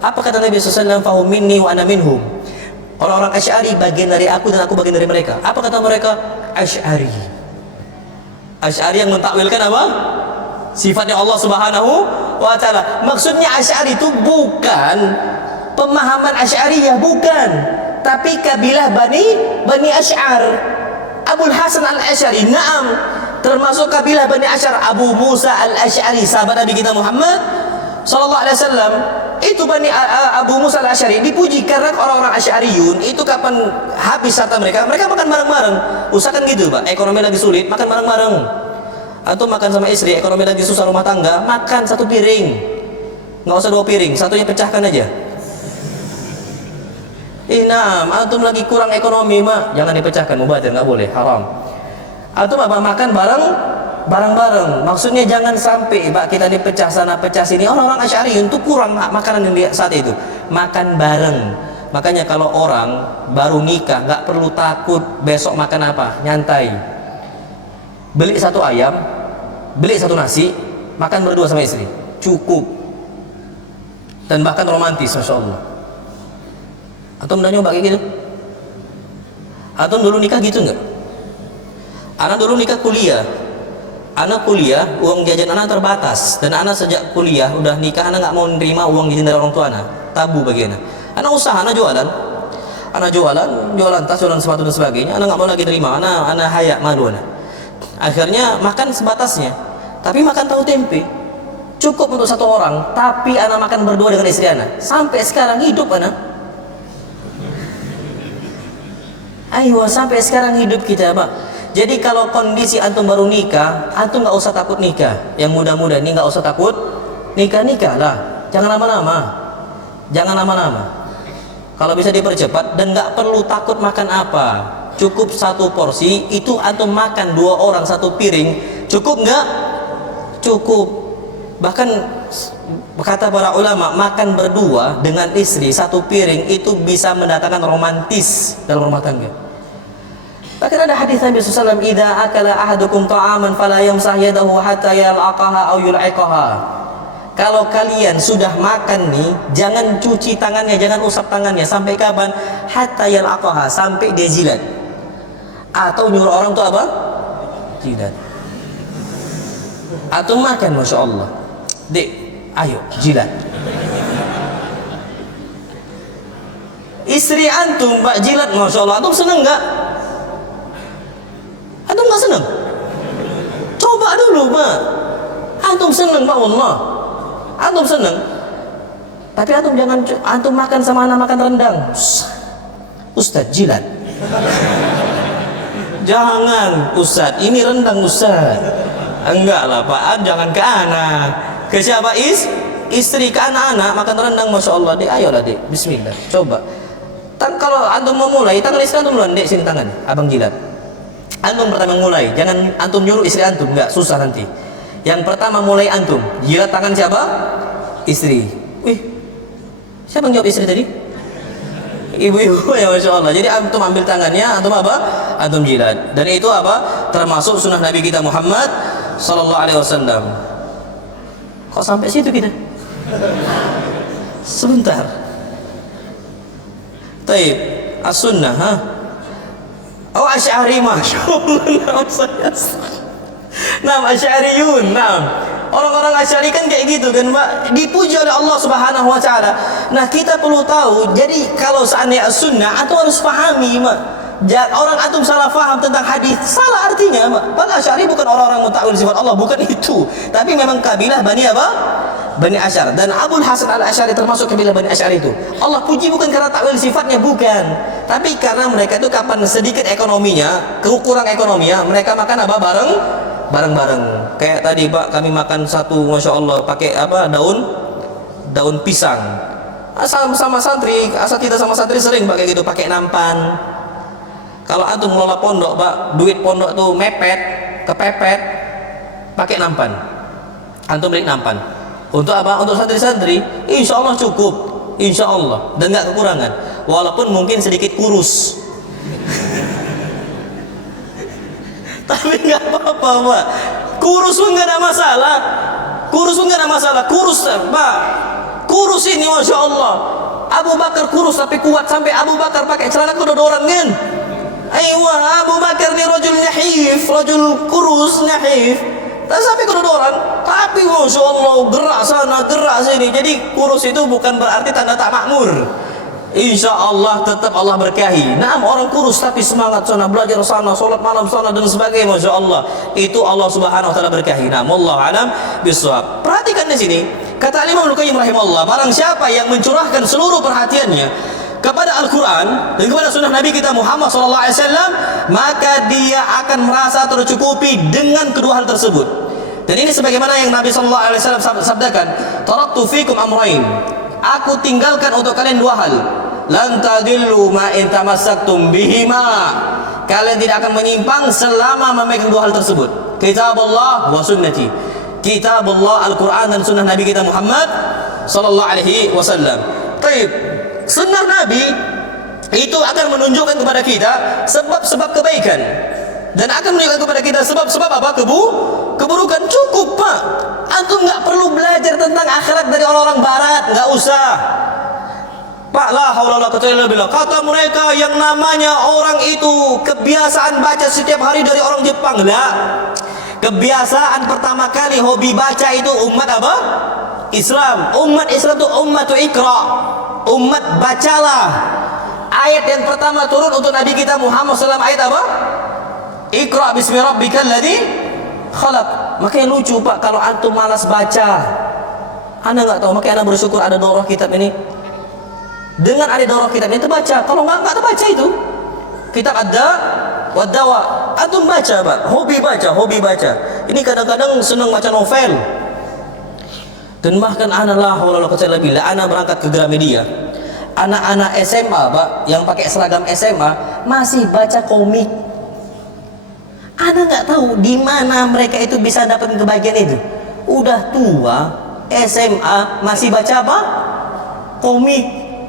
Apa kata Nabi SAW? Fahum minni wa ana minhum. Orang-orang Asy'ari bagian dari aku dan aku bagian dari mereka. Apa kata mereka? Asy'ari. Asy'ari yang mentakwilkan apa? Sifatnya Allah Subhanahu wa ta'ala. Maksudnya Asy'ari itu bukan pemahaman Asy'ariyah, bukan, tapi kabilah Bani Asy'ar. Abul Hasan Al-Asy'ari, na'am, termasuk kabilah Bani Asy'ar. Abu Musa Al-Asy'ari, sahabat Nabi kita Muhammad sallallahu alaihi wasallam, itu Abu Musa Al-Asy'ari dipuji karena orang-orang Asy'ariyun itu kapan habis harta mereka makan bareng-bareng. Usahakan gitu Pak, ekonomi lagi sulit, makan bareng-bareng. Atau makan sama istri, ekonomi lagi susah rumah tangga, makan satu piring, nggak usah 2 piring, satunya pecahkan aja. Nah, antum lagi kurang ekonomi mah jangan dipecahkan, mubazir, nggak boleh, haram. Antum apa makan bareng-bareng. Maksudnya jangan sampai Pak kita dipecah sana pecah sini. Orang-orang Asy'ari untuk kurang makanan yang saat itu. Makan bareng. Makanya kalau orang baru nikah nggak perlu takut besok makan apa, nyantai. Beli 1 ayam, beli 1 nasi, makan berdua sama istri, cukup. Dan bahkan romantis, Masya Allah. Antum udah nyoba kayak gitu? Antum dulu nikah gitu nggak? Anak dulu nikah kuliah. Anak kuliah, uang jajan anak terbatas. Dan anak sejak kuliah, udah nikah, anak nggak mau nerima uang jajan dari orang tua anak. Tabu bagi anak. Anak usaha, anak jualan. Anak jualan tas, jualan sepatu dan sebagainya. Anak nggak mau lagi terima. Anak hayak, malu anak. Akhirnya makan sebatasnya. Tapi makan tahu tempe cukup untuk satu orang. Tapi anak makan berdua dengan istri anak. Sampai sekarang hidup anak. Ayo, sampai sekarang hidup kita, Pak. Jadi kalau kondisi antum baru nikah, antum nggak usah takut nikah. Yang muda-muda ini nggak usah takut nikah lah. Jangan lama-lama. Jangan lama-lama. Kalau bisa dipercepat, dan nggak perlu takut makan apa. Cukup satu porsi, itu antum makan 2 orang 1 piring. Cukup nggak? Cukup. Bahkan kata para ulama, makan berdua dengan istri 1 piring itu bisa mendatangkan romantis dalam rumah tangga. Bahkan ada hadis Nabi SAW, "Idza akala ahadukum ta'aman fala yamsah yadahu hatta yal'aqaha aw yul'iqaha." Kalau kalian sudah makan nih, jangan cuci tangannya, jangan usap tangannya. Sampai kapan? Hatta yal'aqaha, sampai dia jilat. Atau nyuruh orang tuh apa? Jilat. Atau makan, Masya Allah, Dek, ayo jilat. Istri antum Pak jilat, Masya Allah, antum seneng nggak? Antum nggak seneng? Coba dulu Pak. Antum seneng Pak, Allah. Antum seneng. Tapi antum jangan, antum makan sama anak makan rendang. Ustadz jilat. Jangan Ustadz, ini rendang Ustadz. Enggak lah Pak, jangan ke anak. Ke siapa? Istri, ke anak-anak makan rendang, Masya Allah. Dek, ayolah Dek, bismillah, coba. Kalau antum mau mulai, tangan istri antum duluan. Dek, sini tangan, abang jilat. Antum pertama mulai, jangan antum nyuruh istri antum, enggak, susah nanti. Yang pertama mulai antum, jilat tangan siapa? Istri. Wih, siapa yang jawab istri tadi? Ibu-ibu ya, Masya Allah. Jadi antum ambil tangannya, antum apa? Antum jilat. Dan itu apa? Termasuk sunnah Nabi kita Muhammad Sallallahu Alaihi Wasallam. Kok sampai situ kita? Sebentar. Taib, as-sunnah, ha? Oh, Asy'ari, Masya Allah. Nam Asy'ariyun, nam. Orang-orang Asy'ari kan kayak gitu kan, Pak, dipuji oleh Allah Subhanahu wa taala. Nah, kita perlu tahu, jadi kalau seandainya as-sunnah, atau harus pahami, Pak. Orang antum salah faham tentang hadis, salah artinya, Pak. Padahal Asy'ari bukan orang-orang mutakwil sifat Allah, bukan itu. Tapi memang kabilah Bani apa? Bani Asy'ar. Dan Abul Hasan Al-Asy'ari termasuk kabilah Bani Asy'ar itu. Allah puji bukan karena takwil sifatnya, bukan. Tapi karena mereka itu kapan sedikit ekonominya, kurang ekonominya, mereka makan apa? Bareng-bareng. Kayak tadi Pak, kami makan satu, Masya Allah, pakai apa? Daun pisang. Sama santri, asal kita sama santri sering pakai gitu, pakai nampan. Kalau antum ngelola pondok, Pak, duit pondok tuh kepepet, pakai nampan. Antum beli nampan. Untuk apa? Untuk santri-santri, insya Allah cukup, insya Allah, dan nggak kekurangan. Walaupun mungkin sedikit kurus. Tapi nggak apa-apa, Pak. Kurus pun nggak ada masalah. Kurus Pak. Kurus ini, Masya Allah. Abu Bakar kurus tapi kuat, sampai Abu Bakar pakai celana kedodoran kan? Aywa, Abu Bakar ni rajul nahif, rajul kurus nahif. Tak sampai kedodoran, tapi Masya Allah, gerak sana, gerak sini. Jadi kurus itu bukan berarti tanda tak makmur. Insya Allah tetap Allah berkahi. Nah, orang kurus tapi semangat sana, belajar sana, sholat malam sana dan sebagainya, Masya Allah. Itu Allah Subhanahu wa taala berkahi. Nah, wallahu alam bisawab. Perhatikan di sini, kata Imam Al-Qayyim rahimahullah, barang siapa yang mencurahkan seluruh perhatiannya kepada Al-Quran dan kepada sunnah Nabi kita Muhammad SAW, maka dia akan merasa tercukupi dengan kedua hal tersebut. Dan ini sebagaimana yang Nabi SAW sabdakan, taraktu fikum amrain, aku tinggalkan untuk kalian 2 hal, lan tadillu ma in tamassaktum bihima, kalian tidak akan menyimpang selama memegang 2 hal tersebut, kitabullah wa sunnati, kitabullah Al-Quran dan sunnah Nabi kita Muhammad SAW. Taib, sunnah Nabi itu akan menunjukkan kepada kita sebab-sebab kebaikan dan akan menunjukkan kepada kita sebab-sebab apa? Keburukan. Cukup, Pak. Antum nggak perlu belajar tentang akhirat dari orang-orang barat, nggak usah. Pak, la haula wala quwwata illa billah. Kata mereka yang namanya orang itu kebiasaan baca setiap hari dari orang Jepang. Lah, kebiasaan pertama kali hobi baca itu umat apa? Islam. Umat Islam itu ummatu iqra, umat bacalah. Ayat yang pertama turun untuk Nabi kita Muhammad SAW, ayat apa? Iqra bismi rabbikal ladzi khalaq. Makanya lucu Pak kalau antum malas baca. Anda nggak tahu, makanya Anda bersyukur ada daurah kitab ini. Dengan ada daurah kitab ini terbaca. Kalau nggak terbaca itu kitab ada wadawa. Antum baca Pak, hobi baca. Ini kadang-kadang senang baca novel. Dan bahkan ana la haula wala quwwata illa billah, ana berangkat ke Gramedia. Anak-anak SMA Pak yang pakai seragam SMA masih baca komik. Ana nggak tahu di mana mereka itu bisa dapat kebahagiaan itu. Udah tua, SMA masih baca apa? Komik.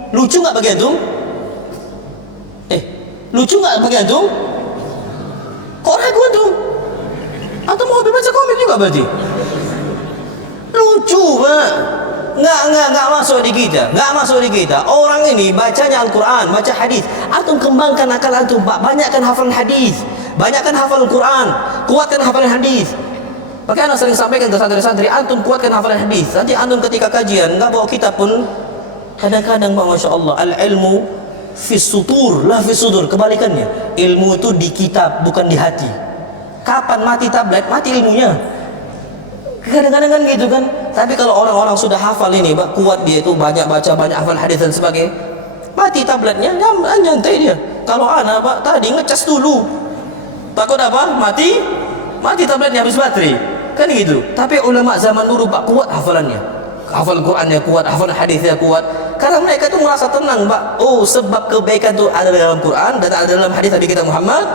Lucu nggak bagi antum? Lucu nggak bagi antum? Kok ragu antum? Antum mau baca komik juga berarti? Lucu Pak. Nggak masuk di kita. Orang ini bacanya Al-Quran, baca hadis. Antum kembangkan akal antum Pak. Banyakkan hafalan hadis, banyakkan hafalan Quran, kuatkan hafalan hadis. Makanya sering sampaikan ke santri-santri, antum kuatkan hafalan hadis. Nanti antum ketika kajian nggak bawa kitab pun kadang-kadang Pak, masya Allah, al-ilmu fis sutur la fis sudur. Kebalikannya, ilmu itu di kitab bukan di hati. Kapan mati tablet, mati ilmunya. Kadang-kadang kan gitu kan. Tapi kalau orang-orang sudah hafal ini Pak, kuat dia itu, banyak baca, banyak hafal hadis dan sebagainya, mati tabletnya, nyantai dia. Kalau anak Pak tadi ngecas dulu, takut apa? Mati tabletnya, habis baterai kan gitu. Tapi ulama zaman dulu Pak kuat hafalannya, hafal Qurannya kuat, hafal hadisnya kuat, karena mereka itu merasa tenang Pak. Oh, sebab kebaikan itu ada dalam Quran dan ada dalam hadis Nabi kita Muhammad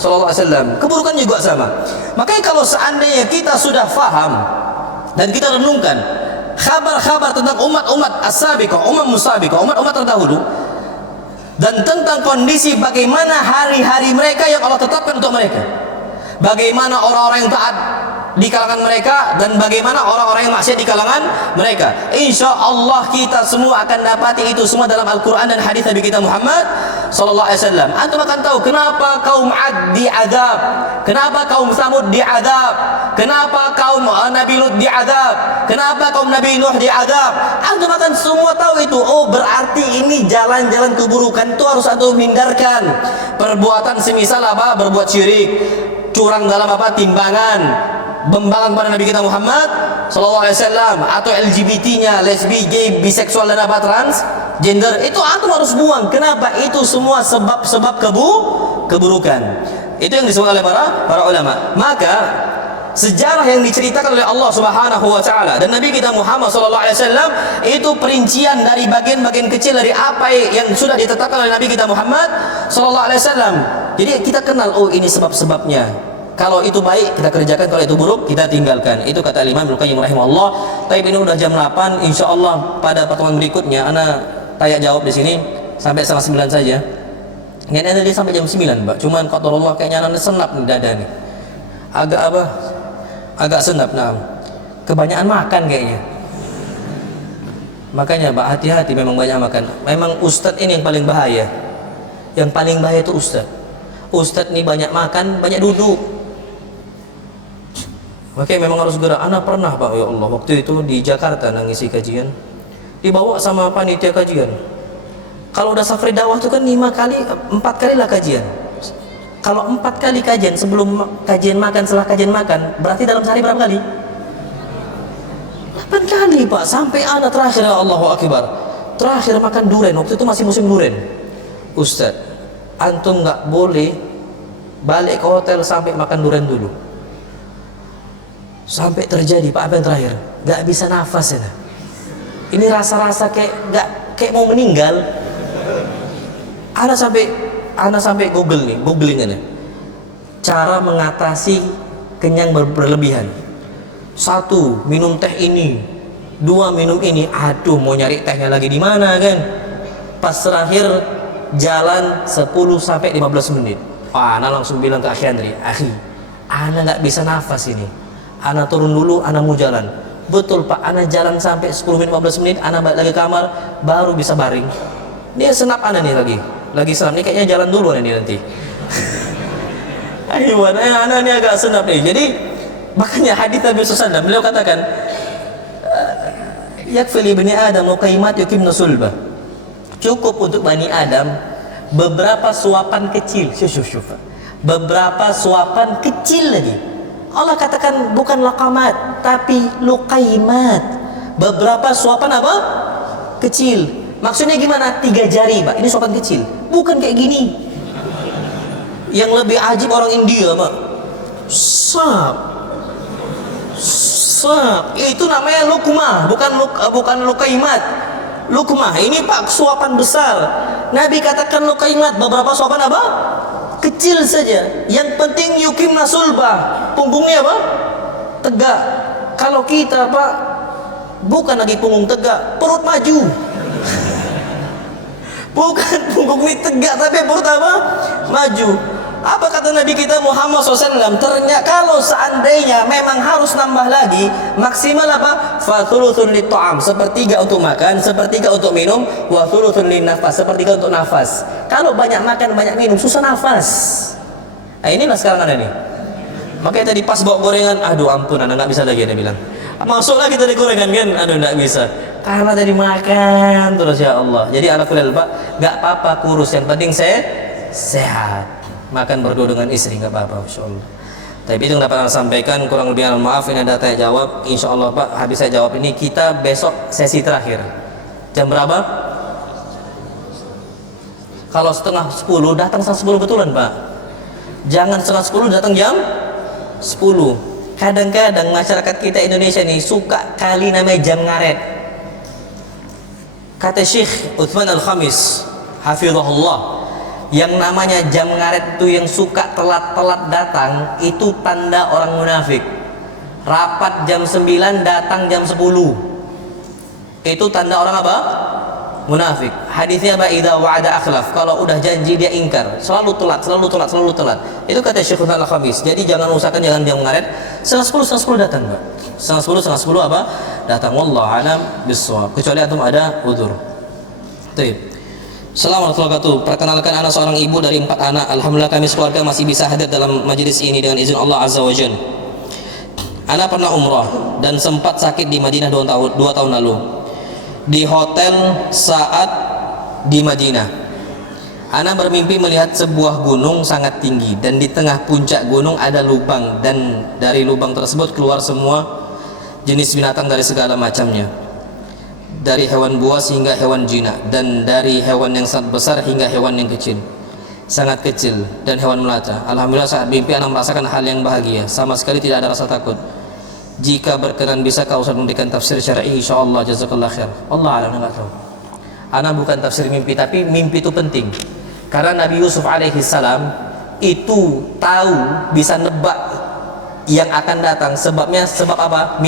sallallahu alaihi wasallam. Keburukan juga sama. Makanya kalau seandainya kita sudah faham dan kita renungkan kabar-kabar tentang umat-umat as-sabiqah, umat-umat terdahulu, dan tentang kondisi bagaimana hari-hari mereka yang Allah tetapkan untuk mereka, bagaimana orang-orang yang taat di kalangan mereka dan bagaimana orang-orang yang maksiat di kalangan mereka, insya Allah kita semua akan dapati itu semua dalam Al-Quran dan hadis Nabi kita Muhammad sallallahu alaihi wasallam. Antum akan tahu kenapa kaum Ad diazab, kenapa kaum Samud diazab, kenapa kaum Nabi Lut diazab, kenapa kaum Nabi Nuh diazab. Antum akan semua tahu itu. Oh, berarti ini jalan-jalan keburukan itu harus antum hindarkan. Perbuatan semisal apa? Berbuat syirik, curang dalam apa? Timbangan, membangun kepada Nabi kita Muhammad sallallahu alaihi wasallam, atau LGBT-nya, lesbi, gay, biseksual dan apa transgender, itu antum harus buang. Kenapa? Itu semua sebab-sebab keburukan. Itu yang disebut oleh para ulama. Maka sejarah yang diceritakan oleh Allah Subhanahu wa taala dan Nabi kita Muhammad sallallahu alaihi wasallam itu perincian dari bagian-bagian kecil dari apa yang sudah ditetapkan oleh Nabi kita Muhammad sallallahu alaihi wasallam. Jadi kita kenal, oh ini sebab-sebabnya. Kalau itu baik kita kerjakan, kalau itu buruk kita tinggalkan. Itu kata Imam Ibnu Qayyim rahimahullah. Tapi ini udah jam 8, insyaallah pada pertemuan berikutnya ana tanya jawab di sini sampai 8:30 saja. Nggak ada dia sampai jam 9, Mbak. Cuman qadarullah kayaknya ana senap nih dada nih. Agak senap, nah. Kebanyakan makan kayaknya. Makanya Mbak hati-hati, memang banyak makan. Memang ustadz ini yang paling bahaya. Yang paling bahaya itu ustadz. Ustadz ini banyak makan, banyak duduk. Makanya memang harus gerak. Ana pernah Pak, ya Allah, waktu itu di Jakarta ngisi kajian, dibawa sama panitia kajian. Kalau udah safari dakwah itu kan 4 kali lah kajian. Kalau 4 kali kajian, sebelum kajian makan, setelah kajian makan, berarti dalam sehari berapa kali? 8 kali Pak. Sampai ana terakhir, ya Allahu Akbar, terakhir makan durian. Waktu itu masih musim durian. Ustadz, antum nggak boleh balik ke hotel sampai makan durian dulu. Sampai terjadi Pak, apa yang terakhir? Nggak bisa nafas ya. Ini rasa-rasa kayak mau meninggal. Ana sampai googling ini cara mengatasi kenyang berlebihan. 1, minum teh ini. 2, minum ini. Aduh, mau nyari tehnya lagi di mana kan? Pas terakhir jalan 10 sampai 15 menit. Wah, ana langsung bilang ke akhi Andri, "Akhi, ana nggak bisa nafas ini. Ana turun dulu, ana mau jalan." Betul Pak, ana jalan sampai 10 menit 15 menit, ana balik lagi kamar, baru bisa baring. Dia senap ana nih lagi senap nih, kayaknya jalan dulu ini nanti. Ayo, ana ini agak senap nih. Jadi makanya hadits Nabi SAW, beliau katakan, yakfi li bani Adam muqaimat yuqimna sulbah. Cukup untuk Bani Adam beberapa suapan kecil. Syuf. Beberapa suapan kecil lagi. Allah katakan bukan laqamat tapi luqaimat. Beberapa suapan apa? Kecil. Maksudnya gimana? 3 jari, Pak. Ini suapan kecil. Bukan kayak gini. Yang lebih ajib orang India, Pak. Itu namanya lukmah, bukan lukaimat. Lukmah ini Pak suapan besar. Nabi katakan lukaimat, beberapa suapan apa? Kecil saja. Yang penting yukimna sulbah, punggungnya apa? Tegak. Kalau kita Pak bukan lagi punggung tegak, perut maju. Bukan punggung ini tegak tapi perut apa? Maju. Apa kata Nabi kita Muhammad SAW? Ternyata kalau seandainya memang harus nambah lagi, maksimal apa? Fathuluthun lit-ta'am, sepertiga untuk makan, sepertiga untuk minum, wa thuluthun lin-nafas, sepertiga untuk nafas. Kalau banyak makan, banyak minum, susah nafas. Nah inilah sekarang ada nih. Makanya tadi pas bawa gorengan, aduh ampun, anak nggak bisa lagi, dia bilang. Masuk lagi tadi gorengan kan, aduh nggak bisa. Karena tadi makan terus, ya Allah. Jadi ala kulli Pak, nggak apa-apa kurus, yang penting saya sehat. Makan berdua dengan istri nggak apa-apa, insyaallah. Tapi itu yang dapat saya sampaikan, kurang lebih maaf, ini ada tanya jawab. Insyaallah Pak, habis saya jawab ini kita besok sesi terakhir. Jam berapa? Kalau setengah 10 datang setengah 10 betulan Pak. Jangan setengah 10 datang jam 10. Kadang-kadang masyarakat kita Indonesia nih suka kali namanya jam ngaret. Kata Syekh Utsman Al-Khamis hafizahullah, yang namanya jam ngaret itu yang suka telat-telat datang, itu tanda orang munafik. Rapat jam 9 datang jam 10, itu tanda orang apa? Munafik. Hadisnya apa? Idza wa'ada akhlaf, kalau udah janji dia ingkar, selalu telat. Itu kata Syekh Al-Khamis. Jadi jangan usahakan jangan jam ngaret. Setengah 10 datang, Pak. Setengah 10 apa? Datang. Wallahu a'lam bissawab. Kecuali antum ada udzur. Baik. Assalamualaikum warahmatullahi wabarakatuh. Perkenalkan, anak seorang ibu dari 4 anak. Alhamdulillah kami sekeluarga masih bisa hadir dalam majelis ini dengan izin Allah Azza wa Jalla. Anak pernah umrah dan sempat sakit di Madinah 2 tahun lalu. Di hotel saat di Madinah, Ana bermimpi melihat sebuah gunung sangat tinggi dan di tengah puncak gunung ada lubang, dan dari lubang tersebut keluar semua jenis binatang dari segala macamnya, dari hewan buas hingga hewan jinak, dan dari hewan yang sangat besar hingga hewan yang kecil, sangat kecil, dan hewan melata. Alhamdulillah saat mimpi Ana merasakan hal yang bahagia, sama sekali tidak ada rasa takut. Jika berkenan bisa kau Ustaz memberikan tafsir syar'i, insyaallah. Jazakallah khair. Allah alam, enggak tahu. Ana bukan tafsir mimpi, tapi mimpi itu penting. Karena Nabi Yusuf alaihi salam itu tahu, bisa nebak yang akan datang. Sebabnya sebab apa?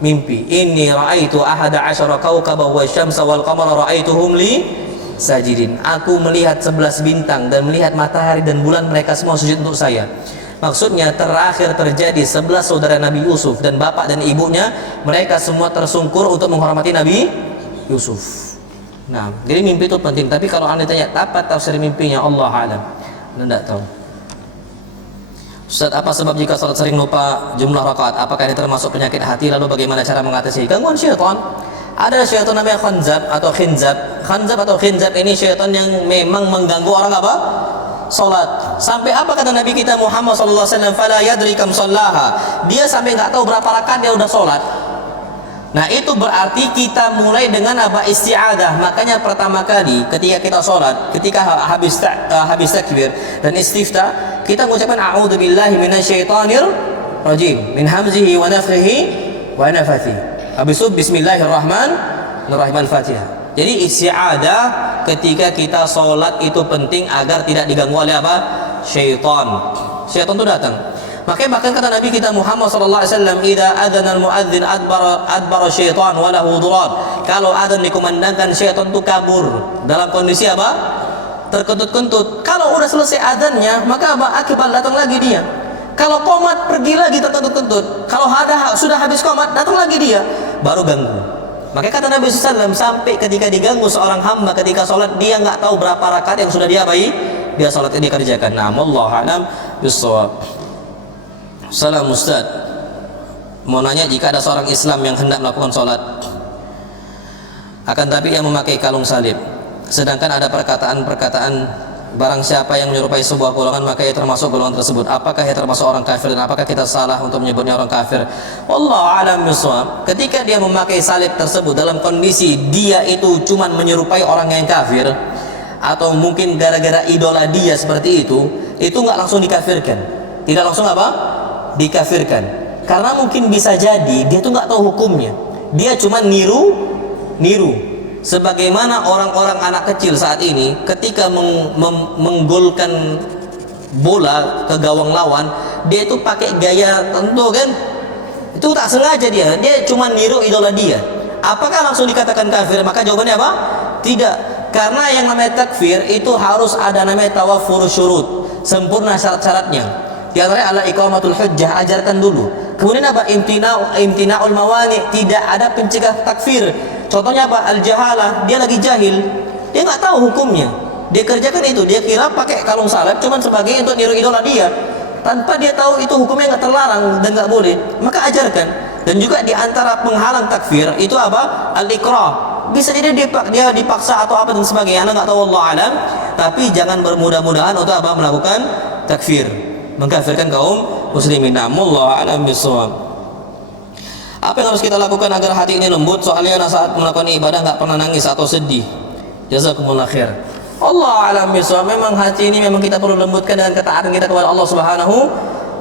Mimpi. Inni ra'aitu ahada asyara kawkaba wa syamsa wal qamara ra'aituhum li sajidin. Aku melihat 11 bintang dan melihat matahari dan bulan, mereka semua sujud untuk saya. Maksudnya terakhir terjadi 11 saudara Nabi Yusuf dan bapak dan ibunya, mereka semua tersungkur untuk menghormati Nabi Yusuf. Nah, jadi mimpi itu penting. Tapi kalau anda tanya apa tafsir mimpinya, Allah alam, anda tidak tahu. Ustaz, apa sebab jika salat sering lupa jumlah rakaat? Apakah ini termasuk penyakit hati? Lalu bagaimana cara mengatasi gangguan syaitan? Ada syaitan namanya khanzab atau khinzab. Khanzab atau khinzab ini syaitan yang memang mengganggu orang apa? Salat. Sampai apa kata Nabi kita Muhammad sallallahu alaihi wasallam? Fala yadri kam shallaha. Dia sampai enggak tahu berapa rakaat dia udah salat. Nah, itu berarti kita mulai dengan apa? Isti'adah. Makanya pertama kali ketika kita salat, ketika habis takbir dan istiftah, kita mengucapkan a'udzubillahi minasyaitonir rajim min hamzihi wa nafthihi wa nafathihi. Habis itu bismillahirrahmanirrahim, al-Fatihah. Jadi isti'adah ketika kita sholat itu penting agar tidak diganggu oleh apa? Syaitan. Syaitan itu datang. Makanya bahkan kata Nabi kita Muhammad sallallahu alaihi wasallam, "Idza adzana al-muadzin adbara syaitan wa lahu durar." Kalau adzan dikumandangkan, syaitan itu kabur dalam kondisi apa? Terkentut-kentut. Kalau udah selesai adzannya, maka apa? Akibat datang lagi dia. Kalau qomat, pergi lagi terkentut-kentut. Kalau sudah habis qomat, datang lagi dia, baru ganggu. Makanya kata Nabi SAW, sampai ketika diganggu seorang hamba ketika sholat, dia nggak tahu berapa rakaat yang sudah dia sholatnya dia kerjakan. Nah, wallahu a'lam bissawab. Salam Ustaz, mau nanya, jika ada seorang Islam yang hendak melakukan sholat akan tapi yang memakai kalung salib, sedangkan ada perkataan-perkataan barang siapa yang menyerupai sebuah golongan maka ia termasuk golongan tersebut. Apakah ia termasuk orang kafir dan apakah kita salah untuk menyebutnya orang kafir? Wallahu a'lam bishawab. Ketika dia memakai salib tersebut dalam kondisi dia itu cuman menyerupai orang yang kafir, atau mungkin gara-gara idola dia seperti itu nggak langsung dikafirkan. Tidak langsung apa? Dikafirkan. Karena mungkin bisa jadi dia tuh nggak tahu hukumnya. Dia cuma niru. Sebagaimana orang-orang anak kecil saat ini ketika menggolkan bola ke gawang lawan, dia itu pakai gaya tentu kan? Itu tak sengaja dia cuma niru idola dia. Apakah langsung dikatakan kafir? Maka jawabannya apa? Tidak. Karena yang namanya takfir itu harus ada namanya tawafur syurut, sempurna syarat-syaratnya. Di antaranya adalah iqamatul hujjah, ajarkan dulu. Kemudian apa? Imtina'ul mawani, tidak ada pencegah takfir. Contohnya apa? Al-jahalah, dia lagi jahil, dia nggak tahu hukumnya, dia kerjakan itu, dia kira pakai kalung salib cuman sebagai untuk niru idola dia, tanpa dia tahu itu hukumnya nggak terlarang dan nggak boleh, maka ajarkan. Dan juga di antara penghalang takfir itu apa? Al-ikrah. Bisa jadi dia dipaksa atau apa dan sebagainya, anda nggak tahu, Allah alam. Tapi jangan bermudah-mudahan untuk apa? Melakukan takfir, mengkafirkan kaum muslimin. Allah alam bisawab. Apa yang harus kita lakukan agar hati ini lembut? Soalnya saat melakukan ibadah nggak pernah nangis atau sedih. Jazakumullah khair. Allah alam bisawab. Memang hati ini memang kita perlu lembutkan dengan ketaatan kita kepada Allah Subhanahu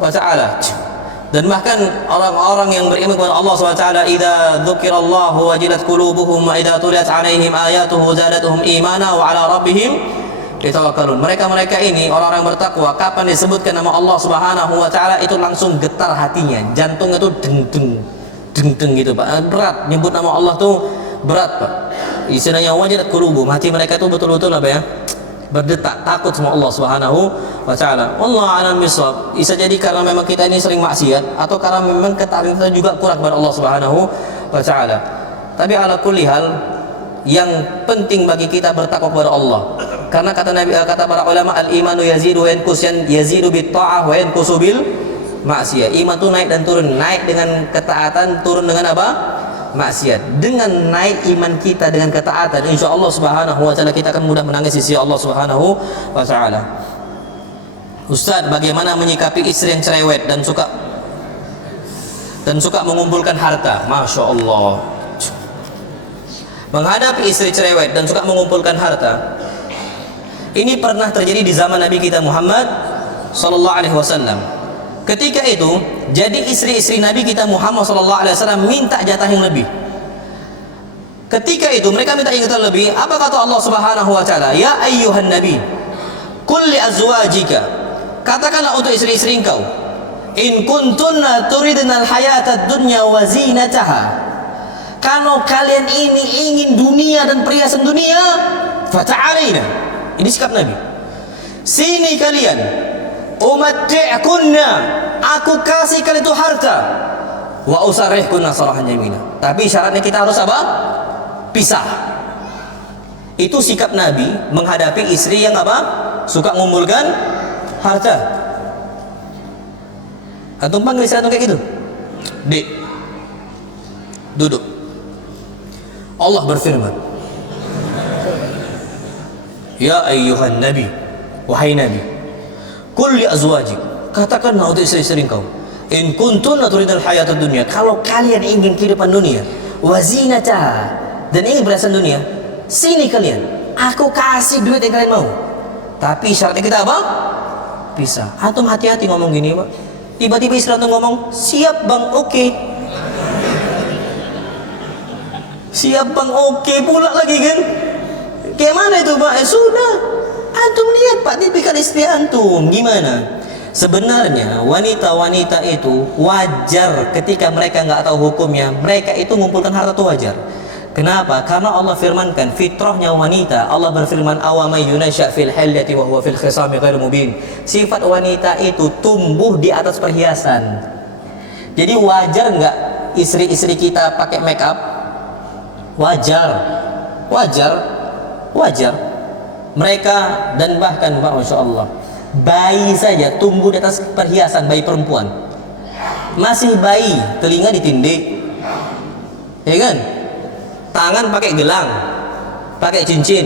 wa taala. Dan bahkan orang-orang yang beriman kepada Allah Subhanahu wa taala, idza dzukirallahu wajilat qulubuhum wa idza tuliyat 'alaihim ayatuhu zadatuhum imana wa 'ala rabbihim yatawakkalun. Mereka ini orang-orang bertakwa, kapan disebutkan nama Allah Subhanahu wa taala itu langsung getar hatinya, jantungnya itu deng gitu Pak. Berat nyebut nama Allah tuh berat Pak. Istilahnya wajilat qulubuhum, hati mereka itu betul-betul apa ya? Berdetak, takut sama Allah Subhanahu wa taala. Wallahu a'lam bishawab. Bisa jadi karena memang kita ini sering maksiat atau karena memang ketaatan kita juga kurang kepada Allah Subhanahu wa taala. Tapi ala kulli hal, yang penting bagi kita bertakwa kepada Allah. Karena kata Nabi, kata para ulama, al-imanu yazidu wa yanqus, yazidu bit ta'ah wa yanqusu bil maksiyah. Iman itu naik dan turun, naik dengan ketaatan, turun dengan apa? Maksiat. Dengan naik iman kita dengan ketaatan, insya Allah Subhanahu wa taala kita akan mudah menangis sisi Allah Subhanahu wa taala. Ustaz, bagaimana menyikapi istri yang cerewet dan suka mengumpulkan harta? Masya Allah. Menghadapi istri cerewet dan suka mengumpulkan harta, ini pernah terjadi di zaman Nabi kita Muhammad sallallahu alaihi wasallam. Ketika itu, jadi istri-istri Nabi kita Muhammad SAW minta jatah yang lebih. Ketika itu mereka minta yang lebih. Apa kata Allah Subhanahu wa taala? Ya ayyuhan nabi, qul li azwajika, katakanlah untuk istri-istri engkau, in kuntunna turidna al-hayata ad-dunya wa zinataha, kalau kalian ini ingin dunia dan perhiasan dunia, fata'alaina. Ini sikap Nabi. Sini kalian, umatti'kunna, aku kasih kalian itu harta, wa usarrihkunna sarahan jamila. Tapi syaratnya kita harus apa? Pisah. Itu sikap Nabi menghadapi istri yang apa? Suka mengumpulkan harta. Antum panggil istri antum kayak gitu, Dek, duduk. Allah berfirman, ya ayyuhan nabi, wahai nabi, qul li azwajik, katakanlah untuk istri-istri engkau, in kuntunna turidul hayatad dunya, kalau kalian ingin kehidupan dunia, wa zinataha, dan ingin perhiasan dunia, sini kalian, aku kasih duit yang kalian mau. Tapi syaratnya kita apa? Pisah. Antum hati-hati ngomong gini Pak. Tiba-tiba istri antum ngomong, siap bang, oke. Siap bang, oke pula lagi kan? Kayak mana itu Pak? Sudah, antum lihat Pak tipikal istri antum gimana. Sebenarnya wanita-wanita itu wajar ketika mereka nggak tahu hukumnya, mereka itu mengumpulkan harta itu wajar. Kenapa? Karena Allah firmankan fitrahnya wanita. Allah berfirman, awamay yunasya fil hilyati wa huwa fil khisami ghairu mubin. Sifat wanita itu tumbuh di atas perhiasan. Jadi wajar nggak istri-istri kita pakai make up? Wajar. Mereka dan bahkan Pak, Masya Allah, bayi saja tumbuh di atas perhiasan, bayi perempuan. Masih bayi, telinga ditindik, ya kan? Tangan pakai gelang, pakai cincin,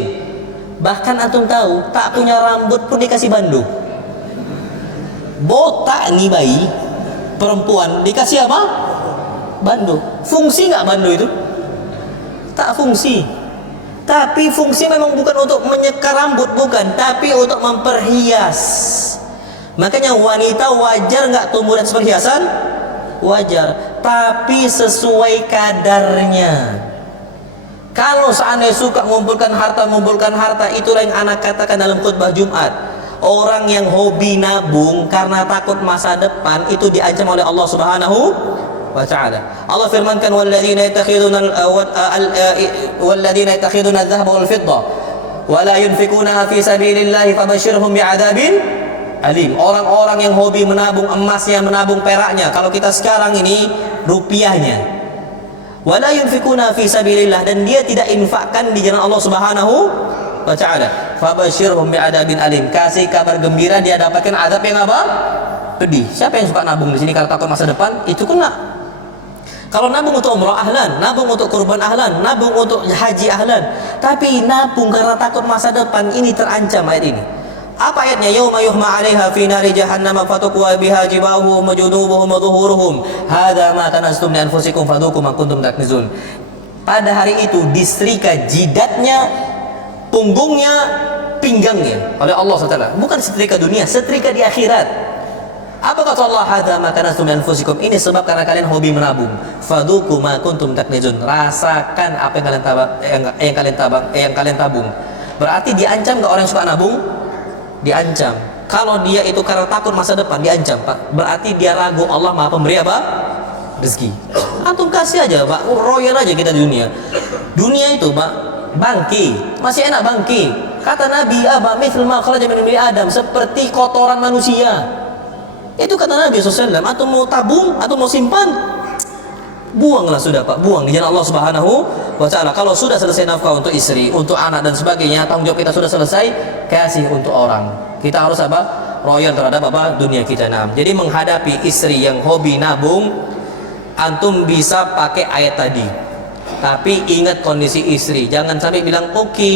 Bahkan antum tahu, tak punya rambut pun dikasih bando. Botak nih bayi perempuan dikasih apa? Bando. Fungsi nggak bando itu? Tak fungsi. Tapi fungsi memang bukan untuk menyekar rambut, bukan, tapi untuk memperhias. Makanya wanita wajar nggak tumbuh dan perhiasan? Wajar, tapi sesuai kadarnya. Kalau seandainya suka mengumpulkan harta, itulah yang anak katakan dalam khutbah Jumat. Orang yang hobi nabung karena takut masa depan itu diancam oleh Allah Subhanahu wa ta'ala. Allah firmankan walladzina yattakhiduna adh-dhahaba wal fidda wa la yunfikunaha fi sabilillah fabashshirhum bi'adzabin alim. Orang-orang yang hobi menabung emasnya, menabung peraknya, kalau kita sekarang ini rupiahnya, wala yunfikuna fi sabilillah, dan dia tidak infakkan di jalan Allah Subhanahu wa ta'ala, fabashshirhum bi'adzabin alim, kasih kabar gembira dia dapatkan azab yang apa? Pedih. Siapa yang suka nabung di sini kalau takut masa depan? Itu kena. Kalau nabung untuk umrah ahlan, nabung untuk kurban ahlan, nabung untuk haji ahlan. Tapi nabung karena takut masa depan, ini terancam ayat ini. Apa ayatnya? Yauma yuhma 'alaiha fi nari jahannam fatuqwa biha jibahuhum wa junubuhum wa dhuhuruhum hadza ma kanastum li anfusikum fadhuqu ma kuntum taknizun. Pada hari itu disetrika jidatnya, punggungnya, pinggangnya oleh Allah SWT. Bukan setrika dunia, setrika di akhirat. Apa kata Allah? Hadza ma kanastum li anfusikum. Ini sebab karena kalian hobi menabung. Fadhuqu ma kuntum taknizun. Rasakan apa yang kalian tabung. Berarti diancam enggak orang yang suka nabung? Diancam. Kalau dia itu karena takut masa depan, diancam, Pak. Berarti dia ragu Allah Maha Pemberi apa? Rezeki. Antum kasih aja, Pak. Royal aja kita di dunia. Dunia itu, Pak, bangki. Masih enak bangki. Kata Nabi, mithl ma kharaja min Adam, seperti kotoran manusia. Itu kata Nabi SAW. Antum mau tabung, atau mau simpan, buanglah sudah, Pak. Buang di jalan Allah Subhanahu wa ta'ala. Kalau sudah selesai nafkah untuk istri, untuk anak dan sebagainya, tanggung jawab kita sudah selesai, kasih untuk orang. Kita harus apa? Royal terhadap apa? Dunia kita. Jadi menghadapi istri yang hobi nabung, antum bisa pakai ayat tadi. Tapi ingat kondisi istri, jangan sampai bilang oke.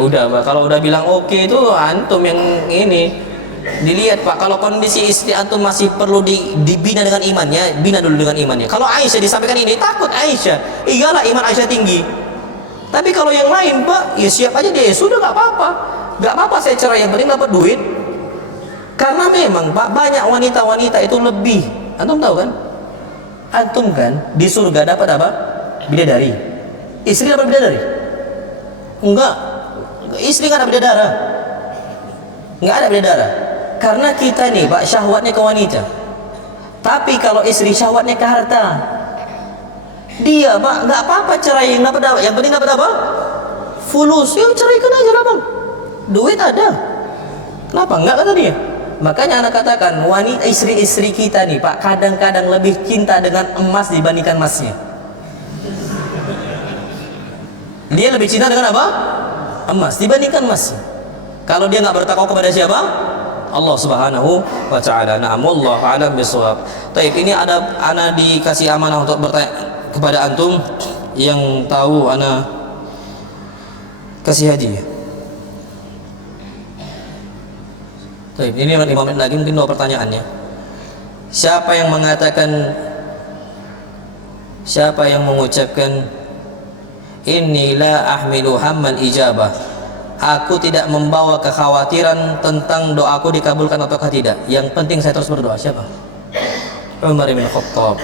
Udah, Pak. Kalau udah bilang oke itu antum yang ini. Dilihat, Pak, kalau kondisi istri antum masih perlu dibina dengan imannya, bina dulu dengan imannya. Kalau Aisyah disampaikan ini, takut Aisyah, iyalah iman Aisyah tinggi. Tapi kalau yang lain, Pak, ya siap aja dia, ya sudah, nggak apa-apa saya cerai, yang penting dapat duit. Karena memang, Pak, banyak wanita-wanita itu lebih, antum tahu kan? Antum kan di surga dapat apa? Bidadari. Istri dapat bidadari? Enggak, istri nggak ada bidadara, nggak ada bidadara. Karena kita nih, Pak, syahwatnya ke wanita. Tapi kalau istri syahwatnya ke harta. Dia, Pak, nggak apa-apa cerai, yang penting dapat apa? Fulus. Ya ceraikan aja lah, Bang. Duit ada. Kenapa enggak, kata dia? Makanya anak katakan, wanita istri-istri kita nih, Pak, kadang-kadang lebih cinta dengan emas dibandingkan emasnya. Dia lebih cinta dengan apa? Emas dibandingkan emasnya. Kalau dia nggak bertakwa kepada siapa? Allah Subhanahu wa ta'ala. Wallahu a'lam bishawab. Taib, ini ana dikasih amanah untuk bertanya kepada antum, yang tahu ana kasih hadiah. Taib, ini 5 menit lagi, mungkin 2 pertanyaannya. Siapa yang mengucapkan inni la ahmilu hammal ijabah, aku tidak membawa kekhawatiran tentang doaku dikabulkan ataukah tidak, yang penting saya terus berdoa. Siapa? Umar bin Khattab.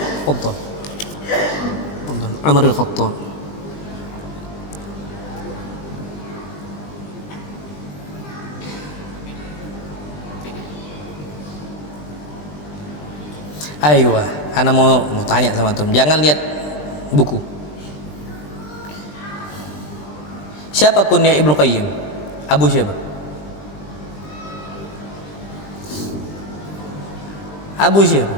Umar bin Khattab. Aywa, ana mau tanya sama antum, jangan lihat buku. Siapa kunya Ibnu Qayyim? Abu siapa? Abu siapa?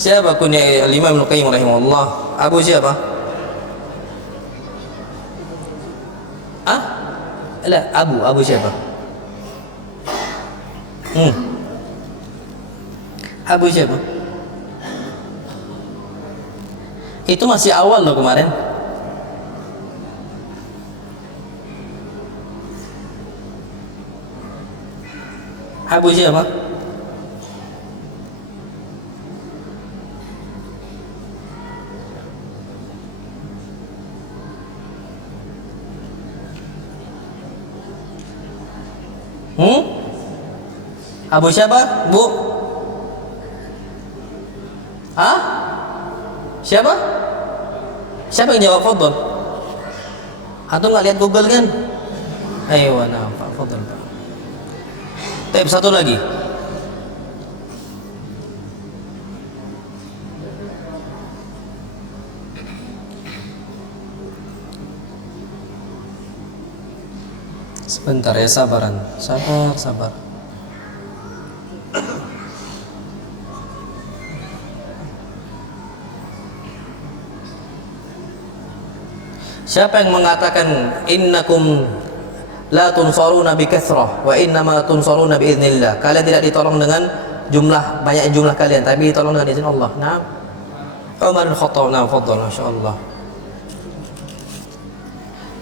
Siapa kunya Imam Ibnu Qayyim rahimahullah? Abu siapa? Abu siapa? Abu siapa? Itu masih awal loh kemarin. Abu siapa? Abu siapa, Bu? Hah? Siapa? Siapa yang jawab? Fadhol. Antum nggak lihat Google kan? Ayo, nah, Pak, fadhol, Pak. Tapi satu lagi. Sebentar ya, sabaran. Sabar. Siapa yang mengatakan innakum la tunsaruna bi kathrah wa innama tunsaruna bi idznillah? Kalian tidak ditolong dengan banyak jumlah kalian, tapi ditolong dengan izin Allah. Naam. Umar bin Khattab, naam, fadhal, masyaallah.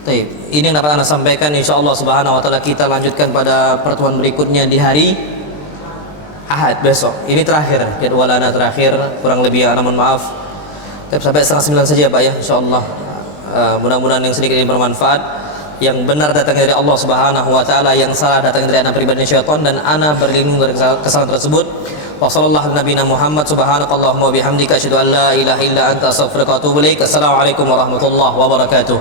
Baik, ini yang dapat Anda sampaikan. Insyaallah subhanahu wa taala kita lanjutkan pada pertemuan berikutnya di hari Ahad besok. Ini terakhir, jadwalana terakhir, kurang lebih ya, mohon maaf. Tapi sampai 8:30 saja Pak ya, insyaallah. Mudah-mudahan yang sedikit ini bermanfaat, yang benar datang dari Allah Subhanahu wa taala, yang salah datang dari anak pribadi syaitan, dan ana berlindung dari kesalahan tersebut. Wa sallallahu nabiyana Muhammad subhanakallahumma wa bihamdika asyhadu an la ilaha illa anta astaghfiruka wa atubu ilaik. Assalamualaikum warahmatullahi wabarakatuh.